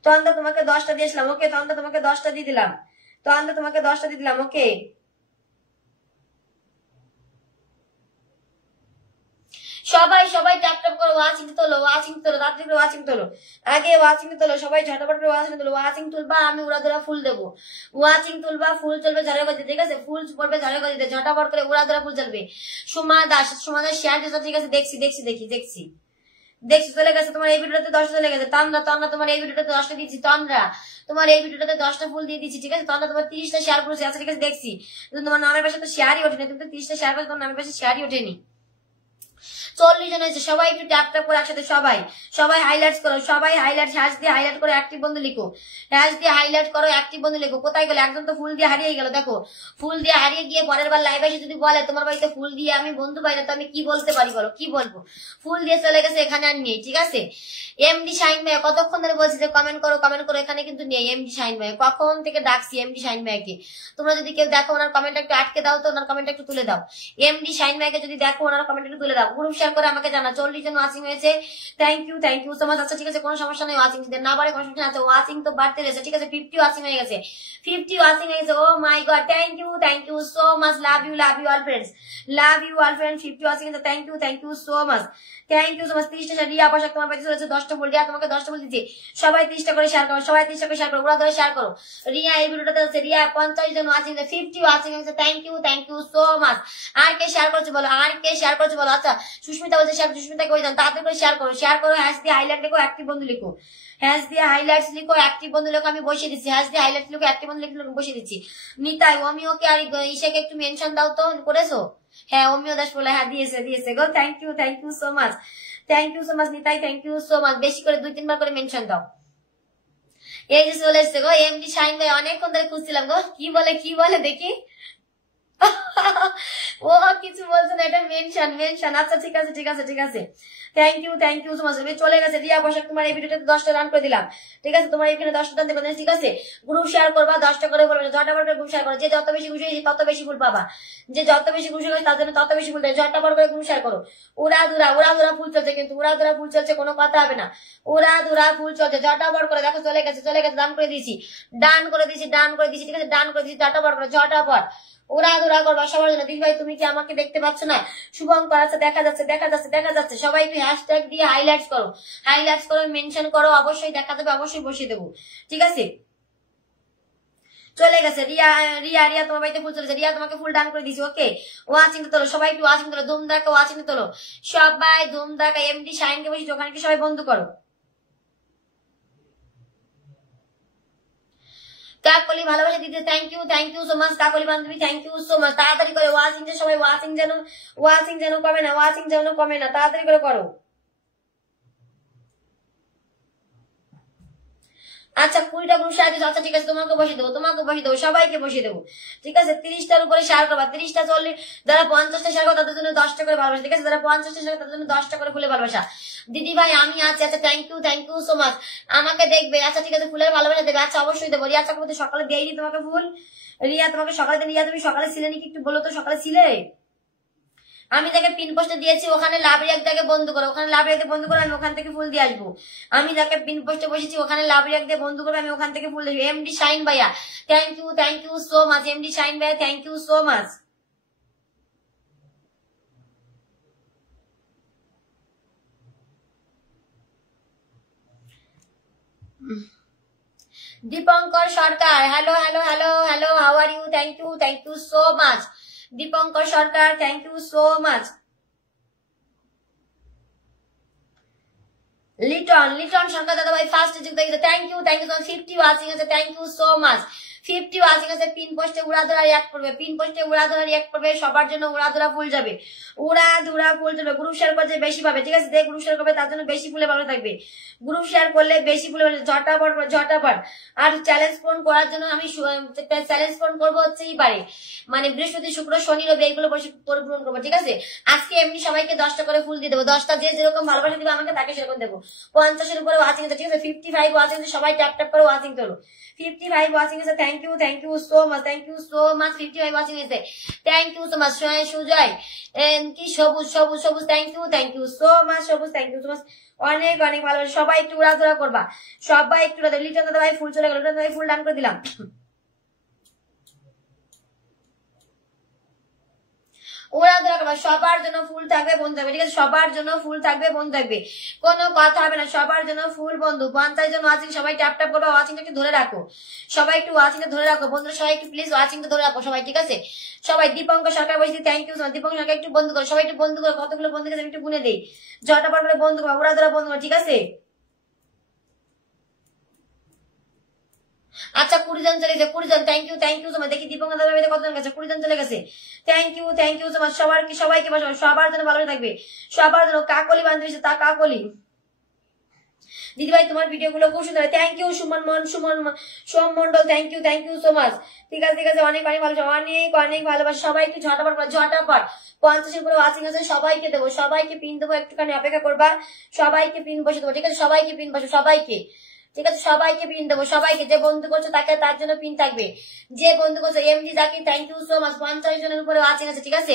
তন্দ্রা তোমাকে 10টা দিয়েছিলাম, ওকে? তন্দ্রা তোমাকে 10টা দিয়ে দিলাম, ওকে? সবাই ট্যাপ ট্যাপ করে ওয়াচিং তোলো, তাড়াতাড়ি করে ওয়াচিং তোলো, আগে ওয়াচিং তোলো, সবাই ঝটাপট করে ওয়াচিং তোলো। ওয়াচিং তুলবা, আমি উড়াধরা ফুল দেবো, ওয়াচিং তুলবা, ফুল চলবে ঝড়ে গজে, ঠিক আছে? ফুল পড়বে ঝড়ে গজে, ঝটাপট করে উড়াধরা ফুল চলবে। সুমা দাস শেয়ার দিয়েছো, ঠিক আছে? দেখছি চলে গেছে, তোমার এই ভিডিওতে 10টা চলে গেছে। তন্দ্রা তোমার এই ভিডিওতে 10টা দিচ্ছি, তন্দ্রা তোমার এই ভিডিওটাতে 10টা ফুল দিয়ে দিচ্ছি, ঠিক আছে? তন্দ্রা তোমার 30টা শেয়ার করেছে, আচ্ছা ঠিক আছে দেখছি, তোমার নামের পাশে তো শেয়ারই ওঠেনি, তুমি তো 30টা শেয়ার করেছো, তোমার নামের পাশে শেয়ারই ওঠেনি। 40 জন হয়েছে, সবাই একটু ট্যাপ ট্যাপ করে একসাথে, সবাই হাইলাইট করো, সবাই হাইলাইট, হ্যাশ দিয়ে হাইলাইট করে অ্যাক্টিভ বন্ধু লিখো, হ্যাশ দিয়ে হাইলাইট করো, অ্যাক্টিভ বন্ধু লিখো। কোথায় গেল? একজন তো ফুল দিয়ে হারিয়ে গেল, দেখো ফুল দিয়ে হারিয়ে গিয়ে পরের বার লাইভ এসে যদি বলে তোমার বাড়িতে ফুল দিয়ে আমি বন্ধু পাই না, তো আমি কি বলতে পারি বলো, কি বলবো? ফুল দিয়ে চলে গেছে, এখানে আর নেই, ঠিক আছে? এমডি শাইন ভাই কতক্ষণ ধরে বলছি যে কমেন্ট করো, এখানে কিন্তু নেই এমডি শাইন ভাই, কখন থেকে ডাকছি এমডি শাইন ভাইকে। তোমরা যদি কেউ দেখো ওনার কমেন্ট একটু আটকে দাও তো, ওনার কমেন্ট একটু তুলে দাও। এমডি শাইন ভাইকে যদি দেখো ওনার কমেন্ট একটু তুলে দাও, গ্রুপ শেয়ার করে আমাকে জানা। 40 জন ওয়াচিং হয়েছে, থ্যাংক ইউ সো মাচ। আচ্ছা ঠিক আছে, কোনো সমস্যা নেই, ওয়াচিং যদি না পারে কোনো সমস্যা আছে, ওয়াচিং তো বাড়তে রয়েছে, ঠিক আছে? 50 ওয়াচিং হয়ে গেছে, 50 ওয়াচিং হয়ে গেছে। Oh my god, thank you so much, love you all friends, 50 watching হয়েছে, থ্যাংক ইউ সো মাচ, 30টা শেয়ার। রিয়া পোশাক তোমার বাড়িতে চলেছে 10টা ফুল, রিয়া তোমাকে 10টা ফুল দিচ্ছি, সবাই 30টা করে শেয়ার করো, ওরা ধরে শেয়ার করো। রিয়া এই ভিডিওটাতে হচ্ছে, রিয়া 50 জন ওয়াচিং, 50 ওয়াচিং হয়েছে, থ্যাংক ইউ সো মাচ। আর কে শেয়ার করছে বলো, আচ্ছা সুস্মিতা বলছে শেয়ার, সুস্মিতাকে ওই তাড়াতাড়ি করে শেয়ার করো, হ্যাশ দিয়ে হাইলাইট লিখো, অ্যাক্টিভ বন্ধু লিখো, হ্যাশ দিয়ে হাইলাইটস লিখো, অ্যাক্টিভ বন্ধু লিখো, আমি বসিয়ে দিচ্ছি, হ্যাশ দিয়ে হাইলাইটস লিখো, অ্যাক্টিভ বন্ধু লিখে বসিয়ে দিচ্ছি। নিতাই অমিওকে আর ইসেকে একটু মেনশন দাও তো, করেছো? হ্যাঁ অমিও দাস বলে, হ্যাঁ দিয়েছে গো, thank you so much, Nitai, thank you so much. বেশি করে 2-3 বার করে মেনশন দাও। এই যে চলে এসছে গো এমডি শাইন ভাই, অনেকক্ষণ ধরে খুঁজছিলাম গো, কি বলে দেখি, ও কিছু বলছে না, এটা মেনশন মেনশন। আচ্ছা ঠিক আছে ঠিক আছে ঠিক আছে, থ্যাংক ইউ সো মাচ। চলে গেছে রিয়া বসাক, তোমার এই ভিডিওটাতে 10টা রান করে দিলাম, ঠিক আছে? তোমার এখানে 10টা রান দেবেন, ঠিক আছে? গ্রুপ শেয়ার করবা, 10টা করে বলবে, ঝটাপট করে গ্রুপ শেয়ার করো। যে যত বেশি খুশি হয়েছে তত বেশি ফুল পাবা, যে যত বেশি খুশি হয়েছে তার জন্য তত বেশি ফুল দেয়। ঝটাপট করে গ্রুপ শেয়ার করো। উড়া ধুরা ফুল চলছে, কিন্তু উড়া ধুরা ফুল চলছে, কোনো কথা হবে না। উড়া ধুরা ফুল চলছে, ঝটাপট করে। দেখো চলে গেছে ডান করে দিয়েছি, ডান করে দিয়েছি, ঠিক আছে? ডান করে দিয়েছি, ঝটাপট করে, ঝটাপট উড়া ধুরা করবা সবার জন্য। দিদি ভাই তুমি কি আমাকে দেখতে পাচ্ছ না? শুভঙ্কর আছে, দেখা যাচ্ছে। সবাই একটু হ্যাশট্যাগ দিয়ে হাইলাইটস করো, মেনশন করো, অবশ্যই দেখা দেবে, অবশ্যই বসিয়ে দেবো, ঠিক আছে? চলে গেছে রিয়া রিয়া রিয়া তোমার বাড়িতে ফুল চলেছে, রিয়া তোমাকে ফুল ডান করে দিয়েছি, ওকে? ওয়াচিং তোলো, সবাই একটু ওয়াচিং তোলো, ধুমধারাক্কা ওয়াচিং তোলো, সবাই ধুমধারাক্কা। এমডি শাইনকে বসেছি, ওখানে কি সবাই বন্ধ করো। কাকলি ভালোবাসা দিতে থ্যাংক ইউ সো মাচ। কাকলি বান্ধবী থ্যাংক ইউ সো মাচ। তাড়াতাড়ি করে ওয়াচিং, যে সবাই ওয়াচিং যেন কমে না, তাড়াতাড়ি করে করো। আচ্ছা 20টা গ্রুপ শেয়ার দিচ্ছ, আচ্ছা ঠিক আছে, তোমাকে বসিয়ে দেবো, সবাইকে বসিয়ে দেবো, ঠিক আছে? 30টার উপরে শেয়ার করবা, 30টা 40, যারা 50টা শেয়ার করো তাদের জন্য 10টা করে ভালোবাসা, ঠিক আছে? যারা 50টা শেয়ার তাদের জন্য 10টা করে ফুলের ভালোবাসা। দিদি ভাই আমি আছি, আচ্ছা থ্যাংক ইউ সো মাচ। আমাকে দেখবে, আচ্ছা ঠিক আছে, ফুলের ভালোবাসা দেবে, আচ্ছা অবশ্যই দেবো। রিয়া চক্রবর্তী সকালে দেয়নি তোমাকে ফুল, রিয়া তোমাকে সকালে দেন। রিয়া তুমি সকালে ছিলে নাকি একটু বলো তো, সকালে ছিলে? আমি যাকে পিন পোস্টে দিয়েছি ওখানে লাভ রিয়াক্টটাকে বন্ধ করো, ওখানে লাভ রিয়াক্ট বন্ধ করো, আমি ওখান থেকে ফুল দিয়ে আসবো। আমি যাকে পিন পোস্টে বসেছি ওখানে লাভ রিয়াক্ট দিয়ে বন্ধ করবে, আমি ওখান থেকে ফুল দিয়ে। এমডি শাইন ভাইয়া thank you so much. MD Shine ভাইয়া thank you so much. Dipankar Sarkar hello, how are you? Thank you so much. Dipankar Sarkar thank you so much. Liton Sarkar দাদা ভাই ফার্স্ট যুক্ত হয়েছে, thank you so much. 50 watching আছে, thank you so much. 50 watching আছে। Pin পোস্টে উড়াধুরা react করবে, সবার জন্য উড়াধুরা ফুল যাবে, গ্রুপ শেয়ার করলে বেশি পাবে, ঠিক আছে? গ্রুপ শেয়ার করবে তার জন্য বেশি ফুলে ভালো থাকবে, গ্রুপ শেয়ার করলে বেশি ফুলে ঝটাপট। আর চ্যালেঞ্জ পূরণ করার জন্য আমি চ্যালেঞ্জ পূরণ করবো হচ্ছে পারে, মানে বৃহস্পতি শুক্র শনি রবি এইগুলো পূরণ করবো, ঠিক আছে? আজকে এমনি সবাইকে 10টা করে ফুল দিয়ে দেবো, 10টা যে যেরকম ভালোবাসা দিবে আমাকে তাকে সেরকম দেবো। 50-এর উপরে ওয়াচিং আছে, ঠিক আছে? 55 ওয়াচিং আছে, সবাই ট্যাপ করে ওয়াচিং তোলো। 55 ওয়াচিং আছে, thank you so much, 55 watching আছে, thank you so much. Sujoy কি Sabuj thank you so much, Sabuj thank you so much. অনেক ভালোবাসা, সবাই একটু উড়াধুরা করবা, সবাই একটু লিটন দাদা ভাই ফুল চলে গেল, লিটন দাদা ভাই ফুল ডান করে দিলাম। উড়াধুরা করবা, সবার জন্য ফুল থাকবে, বন্ধু থাকবে, ঠিক আছে? সবার জন্য ফুল থাকবে, বন্ধু থাকবে, কোনো কথা হবে না, সবার জন্য ফুল বন্ধু। 50 জন ওয়াচিং, সবাই ট্যাপ করবে, ওয়াচিংটা একটু ধরে রাখো, সবাই একটু ওয়াচিংটা ধরে রাখো বন্ধুরা, সবাই একটু প্লিজ ওয়াচিংটা ধরে রাখো সবাই, ঠিক আছে? সবাই দীপঙ্কর সরকার বলছি thank you so much. Dipankar Sarkar একটু বন্ধু করো, সবাই একটু বন্ধু করো, কতগুলো বন্ধু গেছে একটু গুনে দেই, ঝটাপট করে বন্ধু করো, উড়াধুরা বন্ধু করো, ঠিক আছে? আচ্ছা 20 জন চলে গেছে, 20 জন, থ্যাংক ইউ সো মাচ। দেখি দীপঙ্কর দাদা কতজন গেছে, 20 জন চলে গেছে, থ্যাংক ইউ সো মাচ। সবাইকে বসাবো, সবার জন্য ভালো থাকবে, সবার জন্য। কাকলি বান্ধবী তা কাকলি দিদিভাই তোমার ভিডিও গুলো খুব সুন্দর, thank you. Som Mondal thank you so much. ঠিক আছে, অনেক ভালোবাসা, সবাই একটু ঝটাপট 50-এর উপরে ওয়াচিং আছে, সবাইকে দেবো, সবাইকে পিন দেবো, একটুখানি অপেক্ষা করবা, সবাইকে পিন বসে দেবো, ঠিক আছে? সবাইকে পিন বসো, সবাইকে, ঠিক আছে? সবাইকে পিন দেবো, সবাইকে, যে বন্ধু করছো তাকে তার জন্য পিন থাকবে, যে বন্ধু করছো। MG Zakir thank you so much. 50 জনের উপরে ওয়াচিং আছে, ঠিক আছে?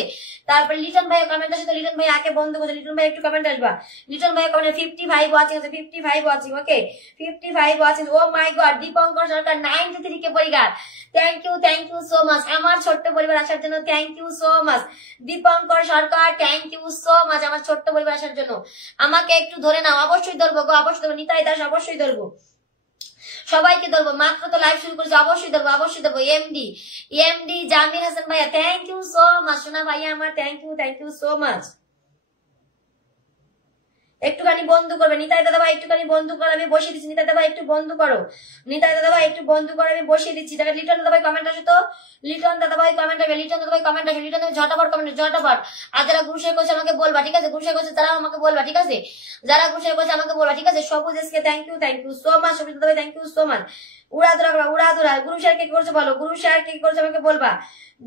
তারপরে লিটন ভাই কমেন্ট আসে, তো লিটন ভাই আগে বন্ধ করছে, লিটন ভাই একটু কমেন্ট আসবা। লিটন ভাই কমেন্ট 55 ওয়াচিং আছে, 55 watching, okay? 55 watching. O my god, Dipankar সরকার 93 কে পরিবার, থ্যাংক ইউ সো মাচ। আমার ছোট্ট পরিবার আসার জন্য thank you so much. Dipankar Sarkar thank you so much আমার ছোট্ট পরিবার আসার জন্য। আমাকে একটু ধরে নাও, অবশ্যই ধরবো গো, অবশ্যই ধরবো। নিতাই দাস অবশ্যই ধরবো, সবাইকে ধরবো, মাত্র তো লাইভ শুরু করেছি, অবশ্যই ধরবো। এমডি জামির হাসান ভাইয়া থ্যাংক ইউ সো মাচ। সোনা ভাইয়া আমার থ্যাংক ইউ সো মাচ। একটুখানি বন্ধু করবে নিতাই দাদা ভাই, একটুখানি বন্ধু করো, আমি বসিয়ে দিচ্ছি। নিতাই দাদা ভাই একটু বন্ধু করো, নিতাই দাদা ভাই একটু বন্ধু করো, আমি বসিয়ে দিচ্ছি। লিটন দাদা ভাই কমেন্ট আসে, তো লিটন দাদা ভাই কমেন্ট আসবে, লিটন দাদা ভাই কমেন্ট আসবে, লিটন দাদা ঝটাপট কমেন্ট, ঝটাপট। আর যারা গ্রুপে করছে আমাকে বলবা, ঠিক আছে? গ্রুপে করছে তারা আমাকে বলবা, ঠিক আছে? যারা গ্রুপে করছে আমাকে বলবা, ঠিক আছে? Sabuj SK thank you so much. Sabuj দাদা ভাই থ্যাংক ইউ সো মাচ। উড়াধুরা করবা উড়াধুরা। গুরু স্যার কি করছে বলো, গুরু স্যার কি করছে আমাকে বলবা,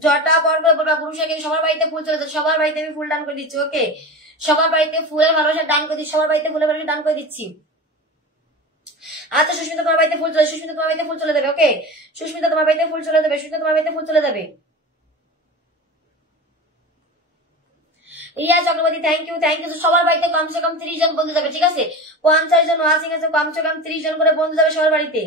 জটা পর করে বলবা। গুরু স্যারকে সবার বাড়িতে ফুল চলে যাচ্ছে, সবার বাড়িতে আমি ফুল দান করে দিচ্ছি। ওকে, সবার বাড়িতে ফুলের ভালোবাসা দান করে দিচ্ছি, সবার বাড়িতে ফুলের ভালোবাসা দান করে দিচ্ছি। আচ্ছা সুস্মিতা তোমার বাড়িতে ফুল চলে, সুস্মিতা তোমার বাড়িতে ফুল চলে যাবে। ওকে, সুস্মিতা তোমার বাড়িতে ফুল চলে যাবে, সুস্মিতা তোমার বাড়িতে ফুল চলে যাবে। Riya Chakraborty thank you thank you. সবার বাড়িতে কমসে কম 30 জন বন্ধু যাবে, ঠিক আছে? 50 জন ওয়াচিং আছে, কমসে কম 30 জন করে বন্ধু যাবে সবার বাড়িতে।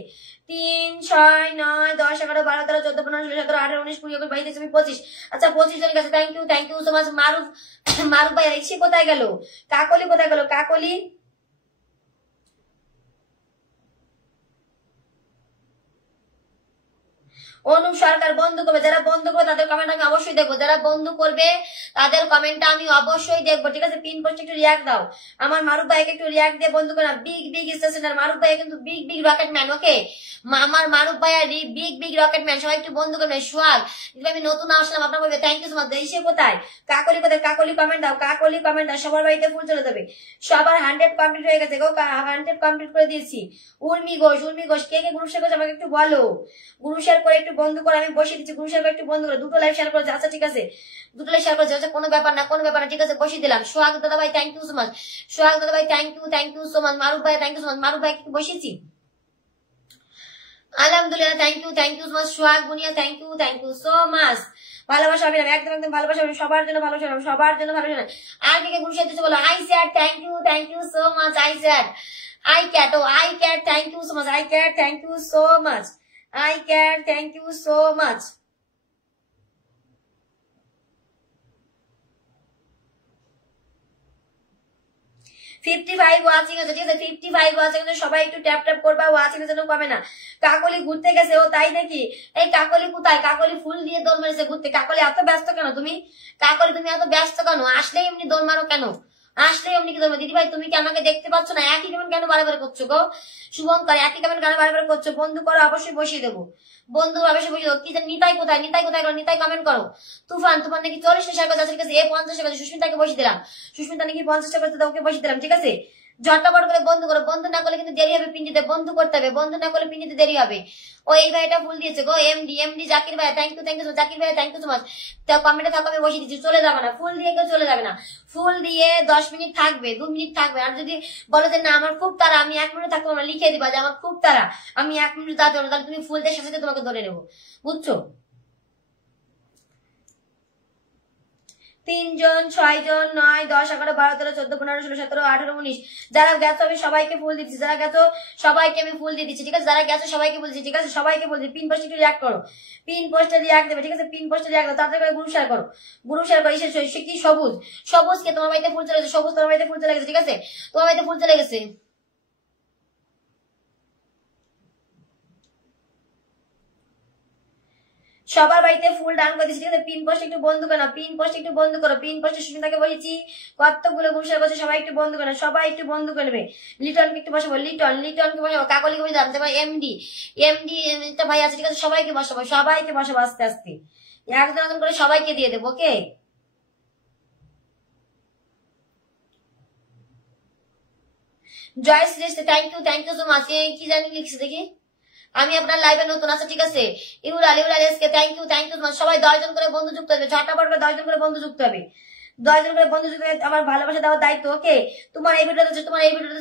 3, 6, 9, 10, 11, 12, 13, 14, 15, 16, 17, 18, 19, 20, 21, 22, 23, 25। আচ্ছা 25 জন গেছে, থ্যাংক ইউ সো মাচ। মারুফ মারুফ ভাই রিক্সি কোথায় গেল? কাকলি কোথায় গেল? কাকলি অনুপ সরকার বন্ধু করবে, যারা বন্ধু করবে তাদের কমেন্ট আমি অবশ্যই দেখবো, যারা বন্ধু করবে তাদের কমেন্টটা আমি অবশ্যই দেখবো, ঠিক আছে? পিন পোস্টে একটু রিয়াক্ট দাও, আমার মারুফ ভাইকে একটু রিয়াক্ট দিয়ে বন্ধু করে না। বিগ বিগ স্টেশনার মারুফ ভাই কিন্তু বিগ বিগ রকেট ম্যান। ওকে, আমার মারুফ ভাইয়া বিগ বিগ রকেট ম্যান, সবাই একটু বন্ধু করবে। সোহাগ আমি নতুন আসলাম, আপনার বলবে থ্যাংক ইউ সো মাচ। দেশে কোথায়? কাকলি কোথায়? কাকলি কমেন্ট দাও, কাকলি কমেন্ট দাও। সবার বাড়িতে ফুল চলে যাবে, সবার 100 কমপ্লিট হয়ে গেছে গো, 100 কমপ্লিট করে দিয়েছি। উর্মি ঘোষ কে কে গ্রুপ শেয়ার করছে আমাকে একটু বলো, গ্রুপ শেয়ার করে একটু বন্ধু করে আমি বসিয়ে দিচ্ছি। গ্রুপ শেয়ার করে একটু বন্ধু করে, দুটো লাইভ শেয়ার করেছে। আচ্ছা ঠিক আছে, দুটো লাইভ শেয়ার করেছে, আচ্ছা কোনো ব্যাপার না, কোনো ব্যাপার না, ঠিক আছে বসিয়ে দিলাম। সোহাগ দাদা ভাই থ্যাংক ইউ সো মাচ, সোহাগ দাদা ভাই থ্যাংক ইউ সো মাচ। মারুফ ভাই থ্যাংক ইউ সো মাচ, মারুফ ভাই একটু বসিয়েছি। আলহামদুলিল্লাহ থ্যাংক ইউ সো মাচ। সোহাগ বুনিয়া থ্যাংক ইউ সো মাচ। ভালোবাসা হবে না, একদম একদম ভালোবাসা হবে, সবার জন্য ভালোবাসা হবে, সবার জন্য ভালোবাসা। আর কে কে গ্রুপ শেয়ার দিচ্ছে বলো। I sir thank you so much. I sir I cat, ও I cat thank you so much. I cat thank you so much. I cat thank you so much. Watching আছে, ঠিক আছে? 55 watching আছে, সবাই একটু tap tap করবা, watching এর জন্য কমে না। কাকলি ঘুরতে গেছে, ও তাই নাকি? এই কাকলি কোথায়? কাকলি ফুল দিয়ে দৌড় মেরেছে ঘুরতে। কাকলি এত ব্যস্ত কেন তুমি? কাকলি তুমি এত ব্যস্ত কেন? আসলেই এমনি দৌড় মারো কেন? আসলে এমনি কি দৌড়? দিদি ভাই তুমি কি আমাকে দেখতে পাচ্ছ না? একই কেমন কেন বারে বারে করছো গো? শুভঙ্কর একই কেমন কেন বারে বারে করছো? বন্ধু করো, অবশ্যই বসিয়ে দেবো বন্ধু, অবশ্যই বসিয়ে দেবো। কি জানি নিতাই কোথায়? নিতাই কোথায় করো? নিতাই কমেন্ট করো। তুফান নাকি 40 শেয়ার করছে, ঠিক আছে? 50 করছে, সুস্মিতাকে বসিয়ে দিলাম। সুস্মিতা নাকি 50 করছে, ওকে বসিয়ে দিলাম, ঠিক আছে? ঝটপট করে বন্ধু করো, বন্ধু না করলে কিন্তু দেরি হবে পিন দিতে, বন্ধু করতে হবে, বন্ধু না করলে পিন দিতে দেরি হবে। ও এই ভাইটা ফুল দিয়েছে গো, এমডি জাকির ভাই থ্যাংক ইউ জাকির ভাই থ্যাংক ইউ সো মাচ। কমেন্টে থাকো, আমি বসিয়ে দিচ্ছি, চলে যাবে না, ফুল দিয়ে কেউ চলে যাবে না। ফুল দিয়ে 10 মিনিট থাকবে, 2 মিনিট থাকবে। আর যদি বলো যে না আমার খুব তারা, আমি 1 মিনিট থাকবো, আমরা লিখে দিবা যে আমার খুব তারা, আমি 1 মিনিট দাঁড়াতে পারবো, তাহলে তুমি ফুল দিয়ে সাথে তোমাকে ধরে নেবো, বুঝছো? 3 জন, 6 জন, 9, 10, 11, 12, 13, 14, 15, 16, 17, 18, 19 যারা গেছো আমি সবাইকে ফুল দিচ্ছি, যারা গেছো সবাইকে আমি ফুল দিয়ে দিচ্ছি, ঠিক আছে? যারা গেছো সবাইকে বলছি, ঠিক আছে? সবাইকে বলছি পিন পোস্টে একটু রিয়াক্ট করো, পিন পোস্টে রিয়াক্ট দেবে, ঠিক আছে? পিন পোস্টে রিয়াক্ট দাও, তাড়াতাড়ি করে গ্রুপ শেয়ার করো, গ্রুপ শেয়ার করো। সে কি সবুজ? সবুজকে তোমার বাড়িতে ফুল চলে গেছে, সবুজ তোমার বাড়িতে ফুল চলে গেছে, ঠিক আছে? তোমার বাড়িতে ফুল চলে গেছে। সবার বাড়িতে ফুল ডান করে দিচ্ছি, ঠিক আছে? পিন পোস্ট একটু বন্ধ করো না, পিন পোস্ট একটু বন্ধ করো। পিন পোস্টে সুস্মিতাকে বলেছি, কতগুলো ঘুষার করছে, সবাই একটু বন্ধ করে, সবাই একটু বন্ধ করবে। লিটনকে একটু বসাবো, লিটনকে বসাবো, কাকলিকে বসে জানতে পারি, এমডি ভাই আছে, ঠিক আছে? সবাইকে বসাবো, সবাইকে বসাবো আস্তে আস্তে, একজন একজন করে সবাইকে দিয়ে দেবো। Okay, Joy Shri thank you so much. কি জানি লিখছে দেখি, আমি আপনার লাইভে নতুন আছে, ঠিক আছে? ইউরাল এসকে থ্যাংক ইউ সবাই 10 জন করে বন্ধু যুক্ত হবে, ঝটাপট করে 10 জন করে বন্ধু যুক্ত হবে, 10 জন করে বন্ধু যুক্ত হবে। আমার ভালোবাসা দেওয়ার দায়িত্ব। ওকে, তোমার এই ভিডিওতে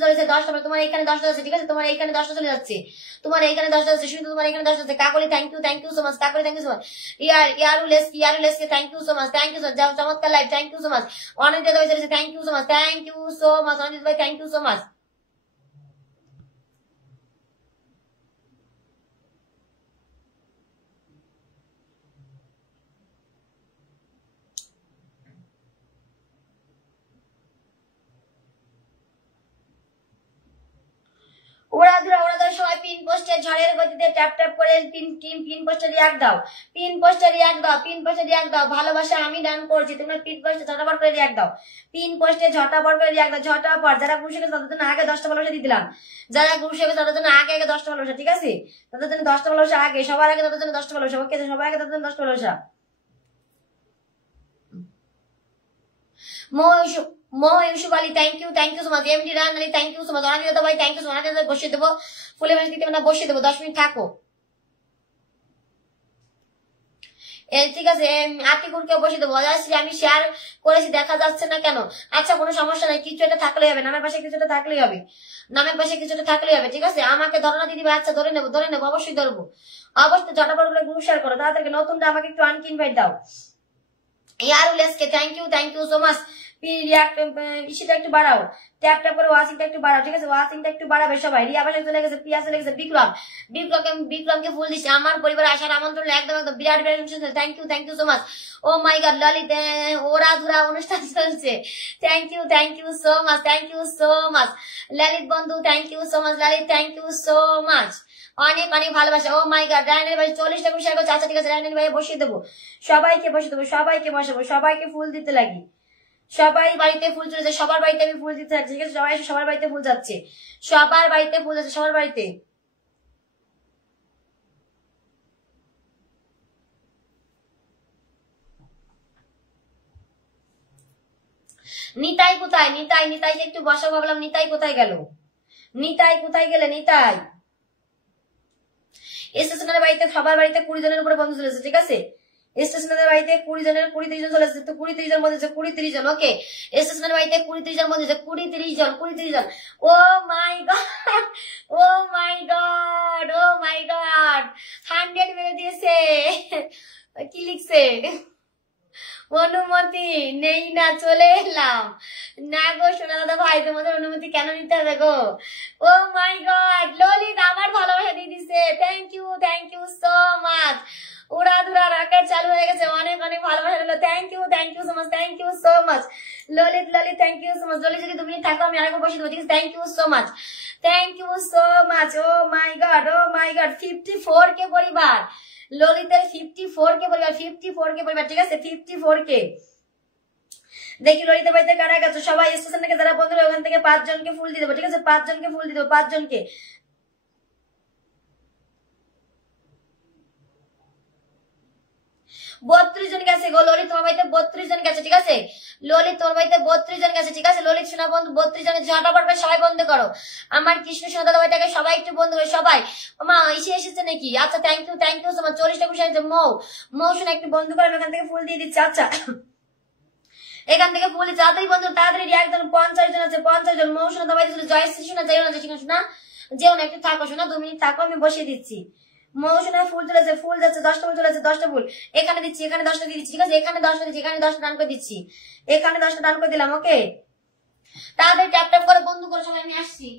চলেছে 10টা, তোমার এখানে 10টা আছে, ঠিক আছে? তোমার এইখানে 10টা চলে যাচ্ছে, তোমার এইখানে 10টা আছে, শুধু তোমার এখানে 10টা আছে। Kakoli thank you so much, Kakoli thank you so much. ইয়ারুলেসকে থ্যাংক ইউ সো মাচ, চমৎকার live, thank you so much. অনেক দিন ধরে চলেছে, thank you so much, Anit ভাই থ্যাংক ইউ সো মাচ। ওড়াধুরা সবাই পিন পোস্টে ঝড়ের গতিতে ট্যাপ ট্যাপ করে পিন পোস্টে রিয়াক্ট দাও, পিন পোস্টে রিয়াক্ট দাও, পিন পোস্টে রিয়াক্ট দাও। ভালোবাসা আমি দান করছি, তোমরা পিন পোস্টে ঝটাপট করে রিয়াক্ট দাও, পিন পোস্টে ঝটাপট করে রিয়াক্ট দাও, ঝটাপট। যারা গ্রুপ শেখে তাদের জন্য আগে 10টা ভালোবাসা দিয়ে দিলাম, যারা গ্রুপ শেখে তাদের জন্য আগে 10টা ভালোবাসা, ঠিক আছে? তাদের জন্য 10টা ভালোবাসা আগে, সবার আগে তাদের জন্য 10টা ভালোবাসা। ওকে, সবার আগে তাদের জন্য 10টা ভালোবাসা। Yusuf Ali thank you so much. MD রান Ali thank you so much. Anadita ভাই থ্যাংক ইউ সো মাচ। বসিয়ে দেবো, ফুলে মাছ দিতে না, বসিয়ে দেবো, 10 মিনিট থাকো। ঠিক আছে, আতিকুরকে বসে দেবো। আমি শেয়ার করেছি, দেখা যাচ্ছে না কেন? আচ্ছা কোনো সমস্যা নাই, কিছু একটা থাকলেই হবে, নামের পাশে কিছুটা থাকলেই হবে, নামের পাশে কিছুটা থাকলেই হবে। ঠিক আছে, আমাকে ধরো না দিদি ভাই? আচ্ছা ধরে নেবো, ধরে নেবো, অবশ্যই ধরবো, অবশ্যই। ঝটাপট করে গ্রুপ শেয়ার করো তাড়াতাড়ি। নতুনটা আমাকে একটু আনকি ইনভাইট দাও। ইয়ারুলেসকে থ্যাংক ইউ সো মাচ। ইসিটা একটু বাড়াও, ট্যাপটা করে ওয়াচিংটা একটু বাড়াও। ঠিক আছে, ওয়াচিংটা একটু বাড়াবে সবাই। রিয়া বাসা চলে গেছে, প্রিয়া চলে গেছে, বিক্রমকে ফুল দিচ্ছে। আমার পরিবারে আসার আমন্ত্রণ একদম একদম বিরাট বিরাট। Thank you so much. Oh my god Lalit, ওরা ধুরা অনুষ্ঠান চলছে। Thank you so much, thank you so much Lalit বন্ধু, thank you so much Lalit, thank you so much. অনেক অনেক ভালোবাসা। ও মাই গড রায়নের ভাই 40টা করে শেয়ার করছে। আচ্ছা ঠিক আছে, রায়নের ভাই বসিয়ে দেবো, সবাইকে বসিয়ে দেবো, সবাইকে বসাবো, সবাইকে ফুল দিতে লাগি। সবাই বাড়িতে ফুল চলেছে, সবার বাড়িতে আমি ফুল দিতে যাচ্ছি। ঠিক আছে, সবাই সবার বাড়িতে ফুল যাচ্ছে, সবার বাড়িতে ফুল যাচ্ছে, সবার বাড়িতে। নিতাই কোথায়? নিতাইকে একটু বসা ভাবলাম, নিতাই কোথায় গেল? নিতাই কোথায় গেলে? নিতাই স্টেশনের বাড়িতে, সবার বাড়িতে 20 জনের উপরে বন্ধু চলেছে। ঠিক আছে, স্টেশনের বাড়িতে 20 জনের 20-30 জন চলেছে। তো 20-30 জন বন্ধু 20-30 জন। ওকে, স্টেশনের বাড়িতে 20-30 জন বন্ধু 20-30 জন, 20-30 জন। ও my god, oh my god, oh my god, 100 মেরে দিয়েছে। কি লিখছে? অনুমতি নেই না, চলে এলাম না গো সোনা দাদা ভাই, তোমাদের অনুমতি কেন নিতে হবে গো? ও মাই গড, ললিত আমার ভালোবাসা দিয়ে দিছে। Thank you so much. উড়া ধুরা রকেট চালু হয়ে গেছে। অনেক অনেক ভালোবাসা দিল। Thank you so much, thank you so much Lalit, thank you so much. Lalit যদি 2 মিনিট থাকো আমি আরেকবার বসে দেবো। ঠিক আছে, thank you so much, thank you so much. Oh my god, oh my god, 54 কে পরিবার, ললিতের 54 কে পরিবার, 54 কে পরিবার। ঠিক আছে, 54 কে। দেখি ললিতের বাড়িতে কারা গেছে। সবাই স্টেশন থেকে যারা বন্ধু ওখান থেকে 5 জনকে ফুল দিয়ে দেবো। ঠিক আছে, 5 জনকে ফুল দিয়ে দেবো, 5 জনকে। বত্রিশ জন গেছে গো ললিত, তোমার বাড়িতে 32 জন গেছে। ঠিক আছে ললিত, তোমার বাড়িতে 32 জন গেছে। ঠিক আছে ললিত সোনা বন্ধু, 32 জনের ঝাঁটা পড়বে, সবাই বন্ধ করো। আমার কৃষ্ণ সোনা দাদা ভাইটাকে সবাই একটু বন্ধ করো সবাই। মা এসেছে নাকি? আচ্ছা থ্যাংক ইউ সো মাচ। 40টা খুশি হয়েছে। মৌ সোনা একটু বন্ধ করে, আমি এখান থেকে ফুল দিয়ে দিচ্ছি। আচ্ছা এখান থেকে ফুল দিচ্ছি, তাড়াতাড়ি বন্ধ, তাড়াতাড়ি। একজন 50 জন আছে, 50 জন। মৌ সোনা দাদা ভাই জয়শ্রী সোনা যাইও না, শোনা যেও না, একটু থাকো শোনা, 2 মিনিট থাকো, আমি বসিয়ে দিচ্ছি। মৌসুমে ফুল চলেছে, ফুল যাচ্ছে, 10টা ফুল চলেছে, 10টা ফুল এখানে দিচ্ছি, এখানে 10টা দিয়ে দিচ্ছি। ঠিক আছে, এখানে 10টা দিচ্ছি, এখানে 10টা ডান করে দিচ্ছি, এখানে 10টা ডান করে দিলাম। ওকে, তাদের ট্যাপ ট্যাপ করে বন্ধু করে সবাই, আমি আসছি।